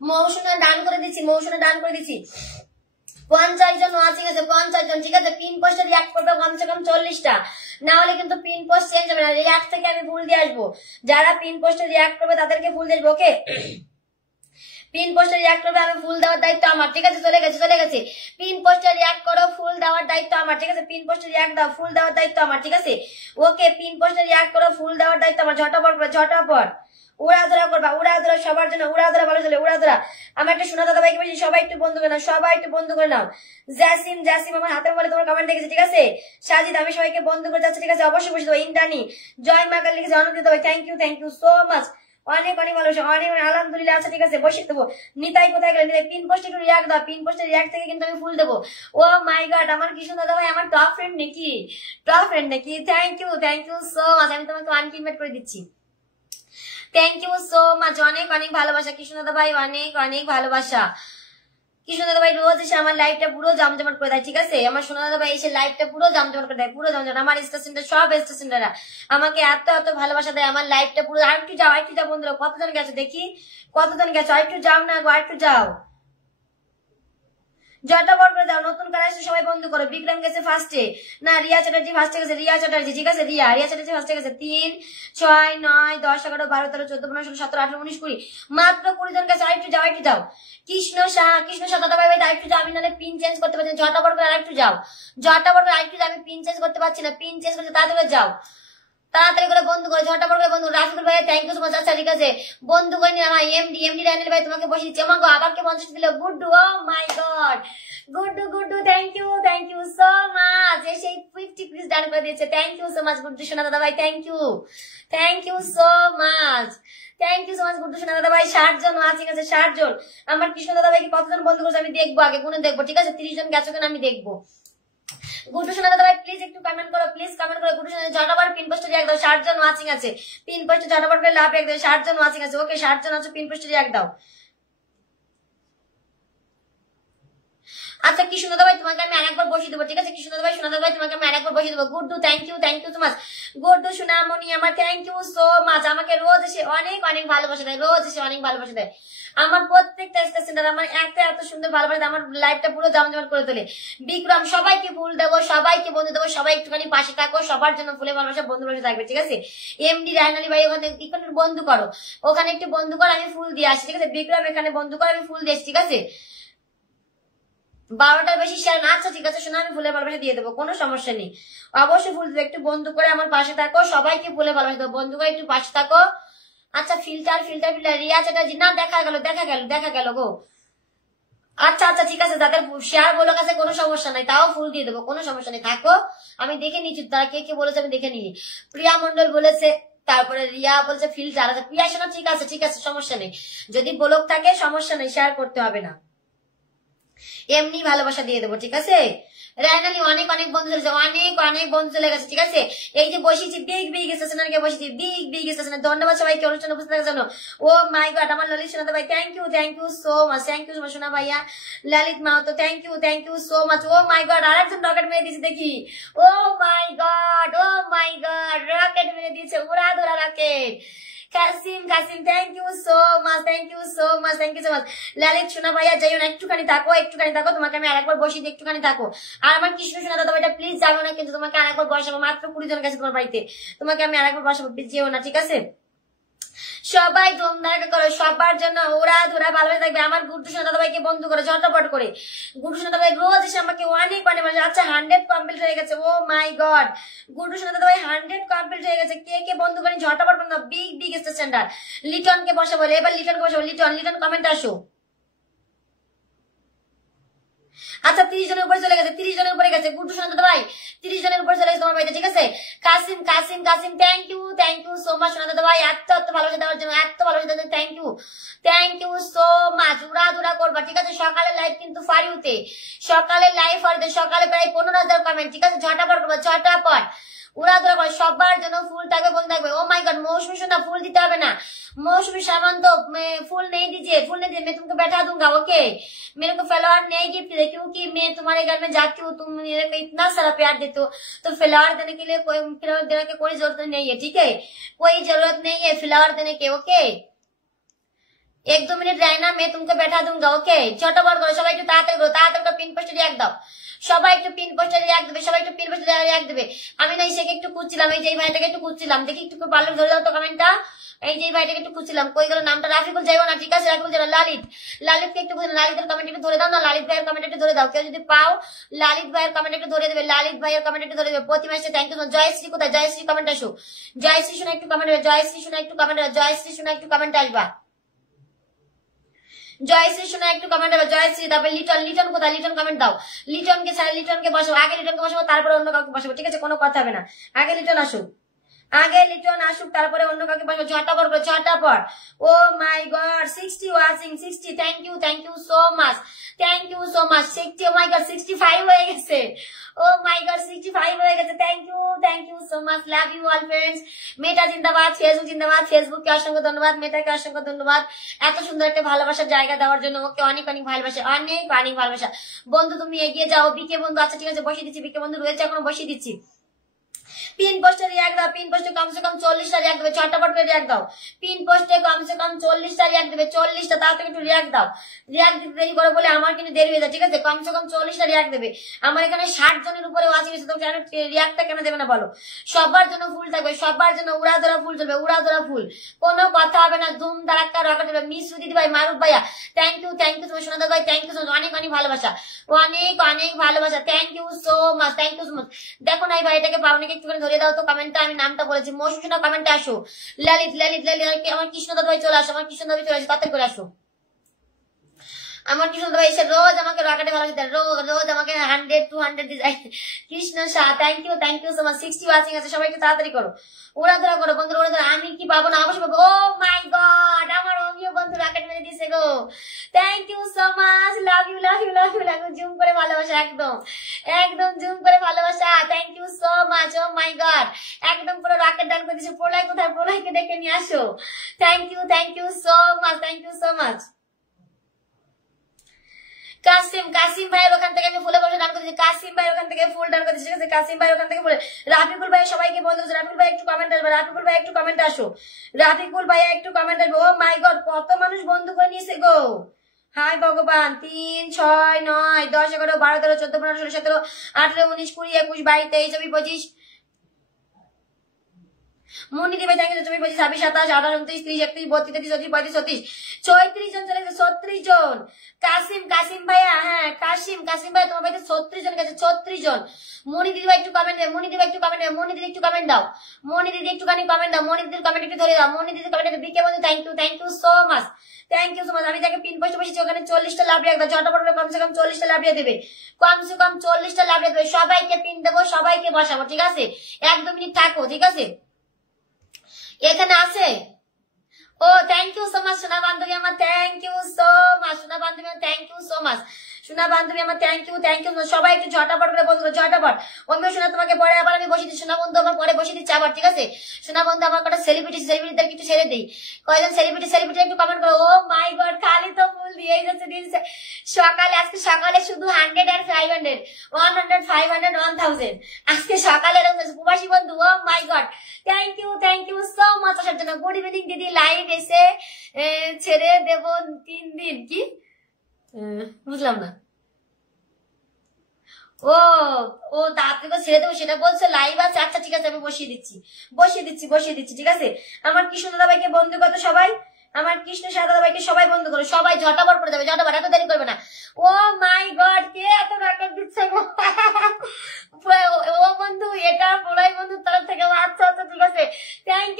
মৌসুমে ডান করে দিচ্ছি, মৌসুমে ডান করে দিচ্ছি। 50 জন ওয়াচিং আছে, 50 জন। ঠিক আছে, পিন পোস্টে রিঅ্যাক্ট করবে কমসে কম 40টা, না হলে কিন্তু পিন পোস্ট চেঞ্জ হবে না। রিঅ্যাক্ট থেকে আমি ফুল দিয়ে আসবো, যারা পিন পোস্টে রিঅ্যাক্ট করবে তাদেরকে ফুল দিয়ে আসবো। ওকে, পিন পোস্টে রিঅ্যাক্ট করবে, আমি ফুল দেওয়ার দায়িত্ব আমার। ঠিক আছে, চলে গেছে। পিন পোস্টে রিঅ্যাক্ট করো, ফুল দেওয়ার দায়িত্ব আমার। ঠিক আছে, পিন পোস্টে রিঅ্যাক্ট দাও, ফুল দেওয়ার দায়িত্ব আমার। ঠিক আছে, ওকে, পিন পোস্টে রিঅ্যাক্ট করো, ফুল দেওয়ার দায়িত্ব আমার। ঝটাপট উড়াধরা করবা, উড়াধরা সবার জন্য, উড়াধরা ভালো চলে, উড়াধরা। আমার একটা সোনা দাদা ভাইকে বলছি, সবাই একটু বন্ধ করে নাও, সবাই একটু বন্ধ করে নাও। জাসিম আমার হাতের বলে তোমার কমেন্ট দেখেছি। ঠিক আছে, সাজিদ আমি সবাইকে বন্ধ করে যাচ্ছি। ঠিক আছে, অবশ্যই বসে দেবো। ইন্টানি জয় মা কালী লিখেছে, অনন্ত ভাই থ্যাংক ইউ সো মাচ। অনেক অনেক ভালোবাসা, অনেক আলহামদুলিল্লাহ। আচ্ছা ঠিক আছে, বসিয়ে দেবো। নিতাই কোথায় গেলে? নিতাই পিন পোস্টে একটু রিঅ্যাক্ট দাও, পিন পোস্টে রিঅ্যাক্ট থেকে কিন্তু আমি ফুল দেবো। ও মাই গড, আমার কৃষ্ণ দাদা ভাই আমার টপ ফ্রেন্ড নাকি? Thank you so much. আমি তোমাকে আনকি ইনভাইট করে দিচ্ছি। থ্যাংক ইউ সো মাচ, অনেক অনেক ভালোবাসা কৃষ্ণ দাদা ভাই, অনেক অনেক ভালোবাসা। কৃষ্ণ দাদা ভাই রোজ এসে আমার লাইভটা পুরো জমজমাট করে দেয়। ঠিক আছে, আমার সোনা দাদা ভাই এসে লাইভটা পুরো জমজমাট করে দেয়, পুরো জমজমাট। আমার স্টেশনটা সব স্টেশনরা আমাকে এত এত ভালোবাসা দেয়, আমার লাইভটা পুরো। আরেকটু যাও বন্ধুরা, কতজন গেছো দেখি, কতজন গেছো? আরেকটু যাও না গো, আরেকটু যাও, জয়টা বড় করে দাও। নতুন কারা এসে সবাই বন্ধ করো। বিক্রম গেছে ফার্স্টে, না রিয়া চ্যাটার্জি ফার্স্টে গেছে, রিয়া চ্যাটার্জি। ঠিক আছে, রিয়া চ্যাটার্জি ফার্স্টে গেছে। 3, 6, 9, 10, 11, 12, 13, 14, 15, 16, 17, 18, 19, 20, মাত্র 20 জন গেছে। আরেকটু যাও। কৃষ্ণ শাহ দাদা ভাই আরেকটু যাও। আমি নাহলে পিন চেঞ্জ করতে পারছি না। জয়টা বড় করে আরেকটু যাও, আরেকটু যাও। আমি পিন চেঞ্জ করতে পারছি না, পিন চেঞ্জ করতে তাড়াতাড়ি যাও, তাড়াতাড়ি করে বন্ধু করে, ঝটাপট করে বন্ধু। রাফিকুল ভাই থ্যাংক ইউ সো মাচ। আচ্ছা ঠিক আছে, বন্ধু করে নিলাম। এমডি রায়নের ভাই তোমাকে বসে দিচ্ছি। আমাকে আবার কে 50 দিল। Guddu, oh my god, Guddu thank you 50 piece done করে দিয়েছে। Thank you so much Guddu সোনা দাদা ভাই, thank you so much, thank you so much Guddu সোনা দাদা ভাই। 60 জন ওয়াচিং আছে, 60 জন। আমার কৃষ্ণ দাদা ভাইকে কতজন বন্ধু করছে আমি দেখবো, আগে গুনে দেখবো, ঠিক আছে? 30 জন গেছে কিনা আমি দেখবো। গুড্ডু সোনা দাদা ভাই প্লিজ একটু কমেন্ট করো, প্লিজ কমেন্ট করো। গুড্ডু সোনা ঝটাবার পিন পোস্টে এক দাও, 60 জন ওয়াচিং আছে। পিন পোস্টে ঝটাবার করে লাভ এক দাও, 60 জন ওয়াচিং আছে। ওকে 60 জন আছে, পিন পোস্টে এক দাও। আচ্ছা কৃষ্ণ দাদা ভাই তোমাকে আমি আরেকবার বসিয়ে দেবো, ঠিক আছে? কৃষ্ণ দাদা ভাই, সোনা দাদা ভাই তোমাকে আমি আরেকবার বসিয়ে দেবো। Guddu thank you so much. Guddu সোনামণি আমার থ্যাংক ইউ সো মাচ। আমাকে রোজ এসে অনেক অনেক ভালোবাসা দেয়, রোজ এসে অনেক ভালোবাসা দেয়। আমার প্রত্যেকটা স্টেশন আমার এত সুন্দর ভালোবাসা দেয়, আমার লাইফটা পুরো জমজমাট করে তোলে। বিক্রম সবাইকে ফুল দেবো, সবাইকে বন্ধু দেবো, সবাই একটুখানি পাশে থাকো, সবার জন্য ফুলে ভালোবাসা বন্ধু পাশে থাকবে, ঠিক আছে? এমডি রায়নালি ভাই ওখানে একটু বন্ধু করো, ওখানে একটু বন্ধু করো, আমি ফুল দিয়ে আসি, ঠিক আছে? বিক্রম এখানে বন্ধু করো, আমি ফুল দিয়ে আসি, ঠিক আছে? 12টার বেশি শেয়ার না। আচ্ছা ঠিক আছে শোনা, আমি ফুলের ভালোবাসা দিয়ে দেবো, কোনো সমস্যা নেই। অবশ্যই ফুল দেবো, একটু বন্ধু করে আমার পাশে থাকো, সবাইকে ফুলে ভালোবাসা দেবো, বন্ধু করে একটু পাশে থাকো। আচ্ছা ফিল্টার রিয়া চ্যাটার্জি না, দেখা গেল গো। আচ্ছা ঠিক আছে, যাদের শেয়ার বলো কাছে কোনো সমস্যা নাই, তাও ফুল দিয়ে দেবো, কোনো সমস্যা নেই, থাকো। আমি দেখে নিচ্ছি তারা কে বলেছে, আমি দেখে নিই। প্রিয়া মন্ডল বলেছে, তারপরে রিয়া বলছে ফিল্টার। আচ্ছা প্রিয়া শোনা ঠিক আছে সমস্যা নেই, যদি ব্লক থাকে সমস্যা নেই, শেয়ার করতে হবে না, এমনি ভালোবাসা দিয়ে দেবো, ঠিক আছে? রায়নালি অনেক বন্ধু চলেছে, অনেক বন্ধু চলে গেছে, ঠিক আছে? এই যে বসেছি বিগ স্টেশনারকে বসেছি, বিগ স্টেশনার। ধন্যবাদ সবাইকে অনুষ্ঠানে উপস্থিত থাকার জন্য। ও মাই গড, আমার ললিত সোনা ভাই থ্যাংক ইউ সো মাচ, সোনা ভাইয়া। Lalit Mahato thank you so much. Oh my god, আরেকজন রকেট মেরে দিয়েছে দেখি। ও মাই গড রকেট মেরে দিয়েছে, উড়া ধরা rocket. Kasim thank you so much, thank you so much. Lalit সোনা ভাইয়া যাইও না, একটুখানি থাকো, তোমাকে আমি আরেকবার বসিয়ে দিই, একটুখানি থাকো। আর আমার কৃষ্ণ সোনা দাদা ভাইটা প্লিজ যাবো না, কিন্তু তোমাকে আরেকবার বসাবো, মাত্র 20 জন গেছে তোমার বাড়িতে, তোমাকে আমি আরেকবার বসাবো, প্লিজ যেও না, ঠিক আছে? সবাই ধুমধারাকা করো, সবার জন্য ওরা ধরা ভালোভাবে থাকবে। আমার গুড্ডু সোনা দাদা ভাইকে বন্ধু করে ঝটপট করে। গুড্ডু সোনা দাদা ভাই রোজ এসে আমাকে অনেক আচ্ছা 100 কমপ্লিট হয়ে গেছে। ও মাই গড, গুড্ডু সোনা দাদা ভাই 100 কমপ্লিট হয়ে গেছে। কে বন্ধু করে ঝটপট বন্ধু, বিগ স্ট্যান্ডার্ড। লিটনকে বসাবো, এবার লিটনকে বসাবো। লিটন কমেন্ট আসো। আচ্ছা 30 জনের উপরে চলে গেছে, 30 জনের উপরে গেছে। গুড্ডু সোনা দাদা ভাই 30 জনের উপরে চলে গেছে তোমার বাড়িতে, ঠিক আছে? Kasim thank you so much সোনা দাদা ভাই, এত ভালোবাসা দেওয়ার জন্য, থ্যাংক ইউ সো মাচ। উড়া করবা, ঠিক আছে? সকালে লাইভ কিন্তু ফারিউতে, সকালে প্রায় 15,000 কমেন্ট, ঠিক আছে? ঝটাপট করবা, ঝটাপট উড়া ধরা করে, সবার জন্য ফুল থাকবে, বন্ধু থাকবে। ও মাই গড, মৌসুমী সোনা ফুল দিতে হবে না, मौसमी सावंत फुल नहीं दीजिए, मैं तुमको बैठा दूंगा, ओके? मेरे को फ्लावर नहीं गिफ्ट दे, क्योंकि मैं तुम्हारे घर में जाती हूँ, तुम मेरे को इतना सारा प्यार देते हो, तो फ्लावर देने के लिए फ्लावर देने की कोई जरूरत नहीं है, ठीक है? कोई जरूरत नहीं है फ्लावर देने के, ओके? 1-2 मिनट रहना, मैं तुमको बैठा दूंगा, ओके? छोटा बड़ करो, सबाई একটু তাড়াতাড়ি করো, তাড়াতাড়ি করে পিন পোস্টে রিঅ্যাক্ট দাও, সবাই একটু পিন পোস্টে রিঅ্যাক্ট দেবে, সবাই একটু পিন পোস্টে রিঅ্যাক্ট দেবে। আমি না ইসেকে একটু খুঁজছিলাম, এই যে এই ভাইটাকে একটু খুঁজছিলাম, দেখি একটু পারলে ধরে দাও তো কমেন্টটা। এই যে এই ভাইটাকে একটু খুঁজছিলাম, কই গেল নামটা? রাফিকুল যাইবো না, ঠিক আছে? রাফিকুল যাইবো। লালিতকে একটু খুঁজে, লালিতের কমেন্ট একটু ধরে দাও না, লালিত ভাইয়ের কমেন্ট একটু ধরে দাও, কেউ যদি পাও লালিত ভাইয়ের কমেন্ট একটু ধরে দেবে, লালিত ভাইয়ের কমেন্ট একটু ধরে দেবে। প্রতিমা এসে থ্যাংক ইউ। জয়শ্রী কোথায়? জয়শ্রী কমেন্ট আসো, জয়শ্রী শোনা একটু কমেন্ট, জয়শ্রী শোনা একটু কমেন্ট, জয়শ্রী শোনা একটু কমেন্ট আসবা, জয়শ্রী শোনা একটু কমেন্ট হবে, জয়শ্রী। তারপরে লিটন কোথায়? লিটন কমেন্ট দাও। লিটনকে বসাবো, আগে লিটনকে বসাবো, তারপরে অন্য কাউকে বসাবো, ঠিক আছে? কোনো কথা হবে না, আগে লিটন আসুক, তারপরে অন্য কাউকে বসাবো। ঝটাপট করে, ঝটাপট। Oh my god, 60 watching, 60, thank you so much, 60, oh my god 65 হয়ে গেছে, ও মাই গড 65 হয়ে গেছে। Thank you so much, love you all friends. Meta জিন্দাবাদ, ফেসবুক জিন্দাবাদ, ফেসবুককে অসংখ্য ধন্যবাদ, মেটাকে অসংখ্য ধন্যবাদ এত সুন্দর একটা ভালোবাসার জায়গা দেওয়ার জন্য। ওকে অনেক ভালোবাসা, অনেক ভালোবাসা। বন্ধু তুমি এগিয়ে যাও, বিকে বন্ধু। আচ্ছা ঠিক আছে, বসিয়ে দিচ্ছি, বিকে বন্ধু রয়েছে এখনো, বসিয়ে দিচ্ছি। পিন পোস্টে রিঅ্যাক্ট দাও, পিন পোস্টে কমসে কম 40টা রিঅ্যাক্ট দেবে, ঝটপট করে রিঅ্যাক্ট দাও। পিন পোস্টে কমসে কম 40টা রিঅ্যাক্ট দেবে, 40টা, তাড়াতাড়ি একটু রিঅ্যাক্ট দাও। রিঅ্যাক্ট দিতে দেরি করে বলে আমার কিন্তু দেরি হয়ে যায়, ঠিক আছে? কমসে কম 40টা রিঅ্যাক্ট দেবে। আমার এখানে 60 জনের উপরে ওয়াচিং আছে, তো কেন রিঅ্যাক্টটা কেন দেবে না বলো? সবার জন্য ফুল থাকবে, সবার জন্য উড়া ধরা ফুল চলবে, উড়া ধরা ফুল, কোনো কথা হবে না, ধুম ধারাক্কা রকেট হবে। মিস দিদি ভাই, মারুফ ভাইয়া থ্যাংক ইউ তোমার সোনাদা ভাই, থ্যাংক ইউ সো মাচ, অনেক ভালোবাসা, অনেক ভালোবাসা। থ্যাংক ইউ সো মাচ, দেখো না এই ভাইটাকে পাওনি, একটুখানি ধরে দাও তো কমেন্টটা, আমি নামটা বলেছি। মৌসুমী সোনা কমেন্টে আসো। ললিত আমার কৃষ্ণ দাদা ভাই চলে আসো, তাড়াতাড়ি করে আসো। আমার কি সুন্দর এসে রোজ আমাকে রকেটে ভালোবাসা দেয়, রোজ আমাকে 100 200 design. Krishna Shah thank you so much. 60 watching আছে, সবাই একটু তাড়াতাড়ি করো, উড়াধরা করো বন্ধুরা, উড়াধরা। আমি কি পাবো না? অবশ্যই পাবো। ও মাই গড, আমার অমিও বন্ধু রকেট মেরে দিয়েছে গো। Thank you so much, love you love you love you love you. Zoom করে ভালোবাসা, একদম একদম জুম করে ভালোবাসা। Thank you so much. Oh my god, একদম পুরো রকেট ডান করে দিয়েছে। প্রলয় কোথায়? প্রলয়কে দেখে নিয়ে আসো। Thank you so much, thank you so much. Kasim ভাইয়ের ওখান থেকে আমি ফুলে বসে ডান করে দিচ্ছি। কাসিম ভাই ওখান থেকে ফুল ডান করে দিচ্ছি, ঠিক আছে? কাসিম ভাই ওখান থেকে ফুলে। রাফিকুল ভাই সবাইকে বন্ধু, রাফিকুল ভাই একটু কমেন্ট আসবে, রাফিকুল ভাই একটু কমেন্ট আসো, রাফিকুল ভাই একটু কমেন্ট আসবে। ও মাই গড, কত মানুষ বন্ধু করে নিয়েছে গো। হাই ভগবান। 3 6 9 10 11 12 13 14 15 16 17 18 19 20 21 22 23 24 25 মুন্নি দিবে থ্যাংক ইউ 24 25 26 27 28 29 30 31 32 33 34 35 36 জন চলে গেছে, 36 জন। কাসিম ভাইয়া, হ্যাঁ কাসিম ভাইয়া তোমার বাড়িতে 36 জন গেছে, 36 জন। মনি দিদি ভাই একটু কমেন্ট দেবে, মনি দিদি একটু কমেন্ট দেবে, মনি দিদি একটু কমেন্ট দাও, মনি দিদি একটুখানি কমেন্ট দাও, মনি দিদির কমেন্ট একটু ধরে দাও, মনি দিদির কমেন্ট বিকে বন্ধু thank you so much, thank you so much. আমি তাকে পিন পোস্টে বসেছি, ওখানে 40টা লাভ রেখে দাও, ঝটাপট কমসে কম 40টা লাভ রেখে দেবে, কমসে কম 40টা লাভ রেখে দেবে। সবাইকে পিন দেবো, সবাইকে বসাবো, ঠিক আছে? 1-2 মিনিট থাকো, ঠিক আছে? এখানে আছে। ও থ্যাংক ইউ সো মাচ সোনা বান্ধবী আমার, থ্যাংক ইউ সো মাচ সোনা বান্ধবী আমার, থ্যাংক ইউ সো মাচ সোনা বান্ধবী আমার, থ্যাংক ইউ সবাই একটু ঝটাপট করে বন্ধু, ঝটাপট। অমিও সোনা তোমাকে পরে আবার আমি বসিয়ে দিচ্ছি, সোনা বন্ধু আমার পরে বসিয়ে দিচ্ছি আবার, ঠিক আছে? সোনা বন্ধু আমার কটা সেলিব্রিটিদের একটু ছেড়ে দিই, কয়জন সেলিব্রিটি একটু কমেন্ট করো। ও মাই গড, খালি তো ফুল দিয়েই যাচ্ছে দিন। সকালে আজকে সকালে শুধু 100 আর 500 100 500 1000 আজকে সকালে প্রবাসী বন্ধু। Oh my god, thank you so much আসার জন্য। গুড ইভিনিং দিদি, লাইভ এসে ছেড়ে দেব 3 দিন, কি বুঝলাম না। ও তাড়াতাড়ি ছেড়ে দেবো সেটা বলছে, লাইভ আছে? আচ্ছা ঠিক আছে, আমি বসিয়ে দিচ্ছি, ঠিক আছে? আমার কৃষ্ণ দাদা ভাইকে বন্ধু করো সবাই, আমার কৃষ্ণ দাদা ভাইকে সবাই বন্ধু করো, সবাই ঝটাপট করে যাবে, ঝটাপট, এত দেরি করবে না। ও মাই গড, কে এত রাকেট দিচ্ছে গো? ও বন্ধু, এটা প্রলয় বন্ধুর তরফ থেকে। আচ্ছা ঠিক আছে, thank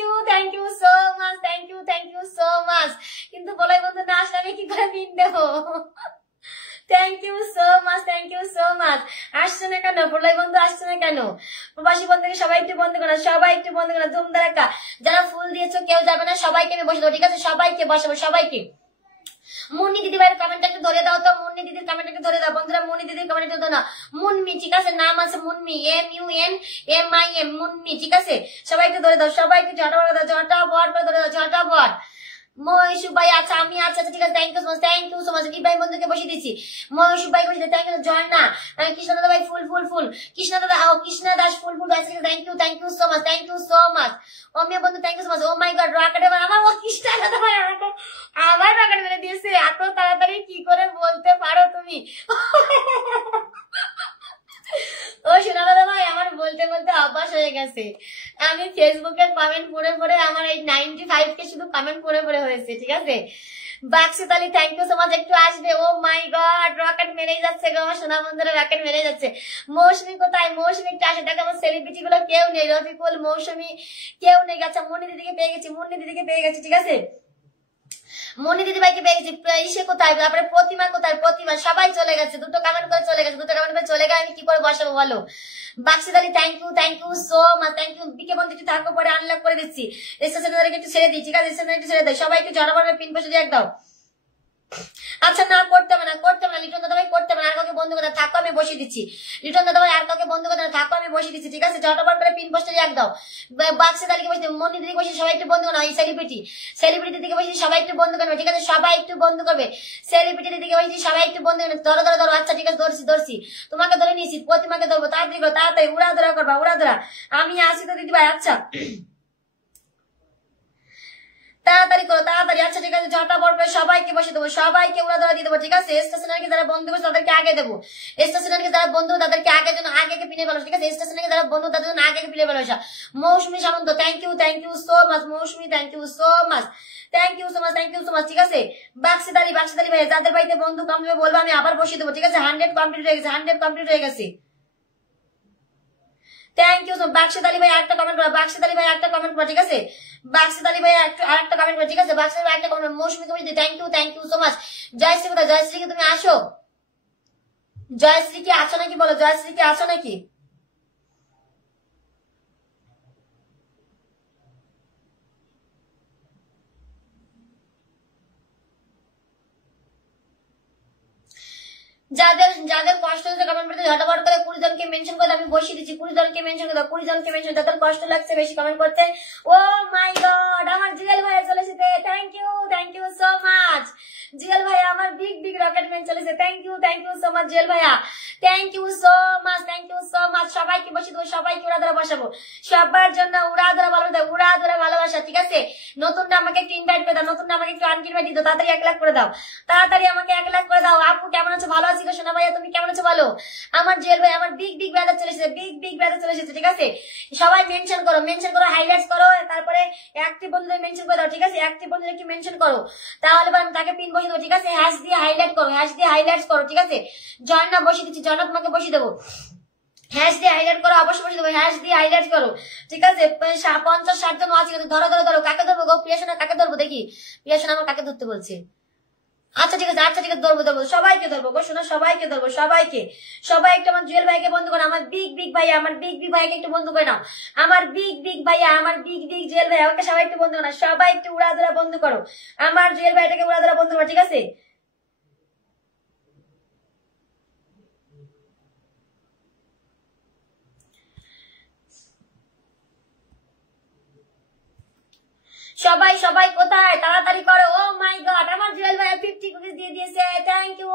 you so much, thank you so much. কিন্তু প্রলয় বন্ধু না আসলে আমি কি করে পিন দেবো? Thank you so much. আসছে না কেন প্রলয় বন্ধু, আসছে না কেন? প্রবাসী বন্ধুকে সবাই একটু বন্ধ করো, ধুম ধারাক্কা। যারা ফুল দিয়েছো কেউ যাবে না, সবাইকে আমি বসে দেবো, ঠিক আছে? সবাইকে বসাবো, সবাইকে। মুন্নি দিদি ভাইয়ের কমেন্ট একটু ধরে দাও তো, মুন্নি দিদির কমেন্ট একটু ধরে দাও বন্ধুরা, মুন্নি দিদির কমেন্ট একটু দাও না। মুন্মি, ঠিক আছে? নাম আছে মুন্মি, MUNMIM, মুন্মি, ঠিক আছে? সবাই একটু ধরে দাও, সবাই একটু ঝটাপট করে ধরে দাও, ঝটাপট। মহেশু ভাই, আচ্ছা আমি, আচ্ছা ঠিক আছে, থ্যাংক ইউ সো মাচ। ভাই বন্ধুকে বসিয়ে দিচ্ছি, মহেশু ভাই বসিয়ে থ্যাংক ইউ। জয়না, কৃষ্ণ দাদা ভাই ফুল, কৃষ্ণ দাস ফুল, thank you so much. Amiya বন্ধু thank you so much. Oh my god, রকেটে আমার ও কৃষ্ণ দাদা ভাই আমাকে আবার রকেট মেরে দিয়েছে। এত তাড়াতাড়ি কি করে বলতে পারো তুমি? ও সোনা দাদা ভাই, আমার বলতে অভ্যাস হয়ে গেছে। আমি ফেসবুকে কমেন্ট পড়ে আমার এই 95 কে শুধু কমেন্ট পড়ে হয়েছে, ঠিক আছে? বাক্সতালি থ্যাংক ইউ সো মাচ, একটু আসবে। ও মাই গড, রকেট মেরেই যাচ্ছে গো, আমার সোনা বন্ধুরা রকেট মেরে যাচ্ছে। মৌসুমী কোথায়? মৌসুমী একটু আসে, দেখো আমার সেলিব্রিটি গুলো কেউ নেই, রফিকুল, মৌসুমী কেউ নেই। আচ্ছা মুন্নি দিদিকে পেয়ে গেছি, ঠিক আছে? মনি দিদি ভাইকে পেয়ে গেছি। ইসে কোথায়? তারপরে প্রতিমা কোথায়? প্রতিমা, সবাই চলে গেছে, দুটো কমেন্ট করে চলে গেছে, আমি কি করে বসাবো বলো? বাক্সিদালি thank you so much, thank you. BK বন্ধু একটু থাকো, পরে আনলক করে দিচ্ছি। স্টেশনারিকে একটু ছেড়ে দিই, ঠিক আছে? স্টেশনারি একটু ছেড়ে দেয়, সবাই একটু ঝটাপট পিন বসে দিয়ে দাও। আচ্ছা না, করতে হবে না, লিটন দাদা ভাই করতে হবে না, আর কাউকে বন্ধু করে থাকো, আমি বসিয়ে দিচ্ছি। লিটন দাদা ভাই আর কাউকে বন্ধু করে থাকো, আমি বসিয়ে দিচ্ছি, ঠিক আছে? ঝটাপট করে পিন পোস্টে এক দাও। বাক্সে তালিকে বসে, মন্দির দিকে বসে সবাই একটু বন্ধু না, এই সেলিব্রিটি দিকে বসে সবাই একটু বন্ধু করবে, ঠিক আছে? সবাই একটু বন্ধু করবে। সেলিব্রিটি দিকে বসে সবাই একটু বন্ধু করবে। ধরো, আচ্ছা ঠিক আছে, ধরছি, তোমাকে ধরে নিয়েছি, প্রতিমাকে ধরবো, তাড়াতাড়ি উড়াধরা করবা, আমি আসি তো দিদি ভাই। আচ্ছা তাড়াতাড়ি করো, আচ্ছা ঠিক আছে, ঝটাপট করে সবাইকে বসে দেবো, সবাইকে উড়াধরা দিয়ে দেবো, ঠিক আছে? স্টেশনারিকে যারা বন্ধু করছে তাদেরকে আগে দেবো, স্টেশনারিকে যারা বন্ধু তাদেরকে আগে পিনে ভালো, ঠিক আছে? স্টেশনারিকে যারা বন্ধু তাদের জন্য আগে পিনে ভালো। Mousumi Samanta thank you so much, Mousumi thank you so much, ঠিক আছে? বাক্সিদালি ভাই, যাদের বাড়িতে বন্ধু কম দেবে বলবো, আমি আবার বসিয়ে দেবো, ঠিক আছে? 100 কমপ্লিট হয়ে গেছে, থ্যাংক ইউ সো বাক্সিত আলী ভাই একটা কমেন্ট করো, বাক্সিত আলী ভাই একটা কমেন্ট করো, ঠিক আছে? বাক্সিত আলী ভাই আরেকটা কমেন্ট করো, ঠিক আছে? বাক্সিত ভাই একটা comment, Mousumi Kabita thank you so much. Jayashree কোথায়? জয়শ্রী কি তুমি আসো? জয়শ্রী কি আছো নাকি বলো, জয়শ্রী কি আছো নাকি? যাদের যাদের কষ্ট হচ্ছে কমেন্ট করতে ঝটাপট করে 20 জনকে মেনশন করে আমি বসিয়ে দিচ্ছি, 20 জনকে মেনশন করে দাও, 20 জনকে মেনশন, যাদের কষ্ট লাগছে বেশি কমেন্ট করতে। ও মাই গড, আমার জিএল ভাই চলে এসেছে, thank you so much. GL ভাই আমার বিগ রকেট ম্যান চলেছে, thank you so much GL ভাইয়া, থ্যাংক ইউ সো মাচ। সবাইকে বসে দেবো, সবাইকে উড়া ধরা বসাবো, সবার জন্য উড়া ধরা ভালোবাসা, উড়া ধরা ভালোবাসা, ঠিক আছে? নতুনটা আমাকে একটু ইনভাইট করে দাও, নতুনটা আমাকে একটু আনইনভাইট দিও, তাড়াতাড়ি 1 লাখ করে দাও, তাড়াতাড়ি আমাকে 1 লাখ করে দাও। আপু কেমন আছো? ভালো আছি গো সোনা ভাইয়া, তুমি কেমন আছো বলো? আমার জিএল ভাই আমার বিগ ব্রাদার চলে এসেছে, বিগ ব্রাদার চলে এসেছে, ঠিক আছে? সবাই মেনশন করো, হাইলাইটস করো, তারপরে অ্যাক্টিভ বন্ধুদের মেনশন করে দাও, ঠিক আছে? অ্যাক্টিভ বন্ধুদের একটু মেনশন করো, তাহলে আমি তাকে পিন বসিয়ে দেবো, ঠিক আছে? হ্যাশ দিয়ে হাইলাইটস করো, ঠিক আছে? জয়না বসিয়ে দিচ্ছি, জয়না তোমাকে বসিয়ে দেবো, হ্যাশ দিয়ে হাইলাইট করো, অবশ্যই বসে দেবো, হ্যাশ দিয়ে হাইলাইট করো, ঠিক আছে? 50-60 জন আছে, ধরো কাকে ধরবো গো? প্রিয়াসোনা কাকে ধরবো দেখি, প্রিয়াসোনা আমার কাকে ধরতে বলছে? আচ্ছা ঠিক আছে ধরবো, সবাইকে ধরবো গো শোনো, সবাইকে ধরবো, সবাই একটু আমার জুয়েল ভাইকে বন্ধু করো, আমার বিগ ভাইয়া, আমার বিগ ভাইকে একটু বন্ধু করে নাও, আমার বিগ ভাইয়া, আমার বিগ জুয়েল ভাইয়া, ওকে সবাই একটু বন্ধু করো, সবাই একটু উড়া ধরা বন্ধু করো, আমার জুয়েল ভাইটাকে উড়া ধরা বন্ধু করো, ঠিক আছে? সবাই কোথায়? তাড়াতাড়ি করো। ও মাই গড, আমার জুয়েল ভাই 50 কুকিজ দিয়ে দিয়েছে, thank you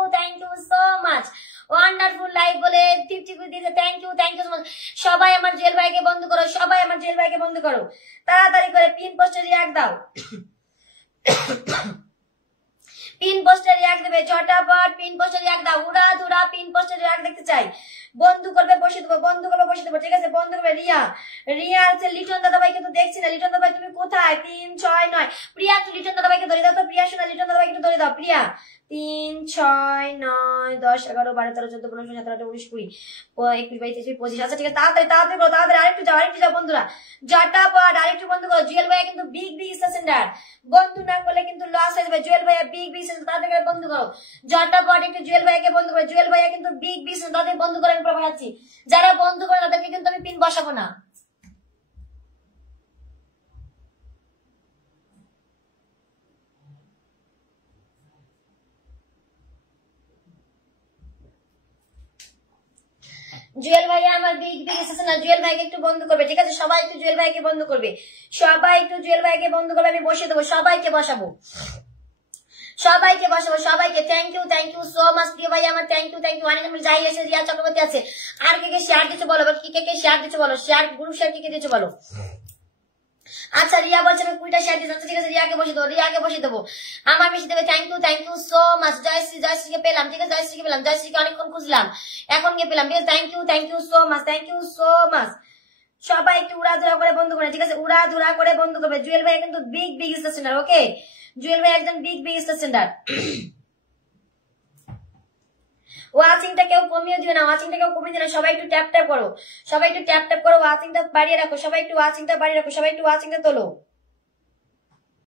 so much. Wonderful life বলে 50 কুকিজ দিয়েছে, থ্যাংক ইউ সো মাচ। সবাই আমার জুয়েল ভাইকে বন্ধ করো, তাড়াতাড়ি করে পিন পোস্টে রিঅ্যাক্ট দাও, পিন পোস্টে রিঅ্যাক্ট দেবে, ঝটাপট পিন পোস্টে রিঅ্যাক্ট দাও, উড়া ধুরা পিন পোস্টে রিঅ্যাক্ট দেখতে চাই। বন্ধু করবে বসে দেবো, ঠিক আছে? বন্ধু করবে রিয়া আছে, লিটন দাদা ভাইকে তো দেখছি না, লিটন দাদা ভাই তুমি কোথায়? 3, 6, 9 প্রিয়া, একটু লিটন দাদা ভাইকে ধরে দাও তো, প্রিয়া শোনা, লিটন দাদা ভাইকে একটু ধরে দাও, প্রিয়া। 3, 6, 9, 10, 11, 12, 13, 14, 15, 16, 17, 18, 19, 20, 21, 22, 23, 25। আচ্ছা ঠিক আছে, তাড়াতাড়ি করো, আরেকটু যাও বন্ধুরা, ঝটাপট আরেকটু বন্ধু করো। জুয়েল ভাইয়া কিন্তু বিগ স্টেশনার, বন্ধু না করলে কিন্তু লস হয়ে যাবে। জুয়েল ভাইয়া বিগ তাড়াতাড়ি করে বন্ধু করো, ঝটাপট একটু জুয়েল ভাইয়াকে বন্ধু করো। জুয়েল ভাইয়া কিন্তু বিগ তাদের বন্ধু করে আমি পাঠাচ্ছি, যারা বন্ধু করে তাদেরকে কিন্তু আমি পিন বসাবো না। জুয়েল ভাইয়া আমার বিগ স্টেশনার, জুয়েল ভাইকে একটু বন্ধ করবে, ঠিক আছে? সবাই একটু জুয়েল ভাইকে বন্ধ করবে, আমি বসিয়ে দেবো, সবাইকে বসাবো, সবাইকে থ্যাংক ইউ সো মাচ। প্রিয় ভাই আমার থ্যাংক ইউ অনেক যাই আছে, রিয়া চক্রবর্তী আছে, আর কে শেয়ার দিচ্ছে বলো, কে শেয়ার দিচ্ছে বলো, গ্রুপ শেয়ার কে দিচ্ছে বলো। আচ্ছা রিয়া বলছে আমি 20টা শেয়ার দিচ্ছি, ঠিক আছে? রিয়াকে বসে দেবো, আমার বেশি দেবে। Thank you so much. জয়শ্রীকে পেলাম, ঠিক আছে? জয়শ্রীকে অনেকক্ষণ খুঁজলাম, এখন কে পেলাম, ঠিক আছে? Thank you so much. সবাই একটু উড়াধুরা করে বন্ধু করে, ঠিক আছে? উড়াধুরা করে বন্ধু করবে। জুয়েল ভাই কিন্তু বিগ স্টেশনার, ওকে? জুয়েল ভাই একদম বিগ স্টেশনার। ওয়াচিংটা কেউ কমিয়ে দিও না, সবাই একটু ট্যাপ করো, ওয়াচিংটা বাড়িয়ে রাখো, সবাই একটু ওয়াচিংটা তোলো।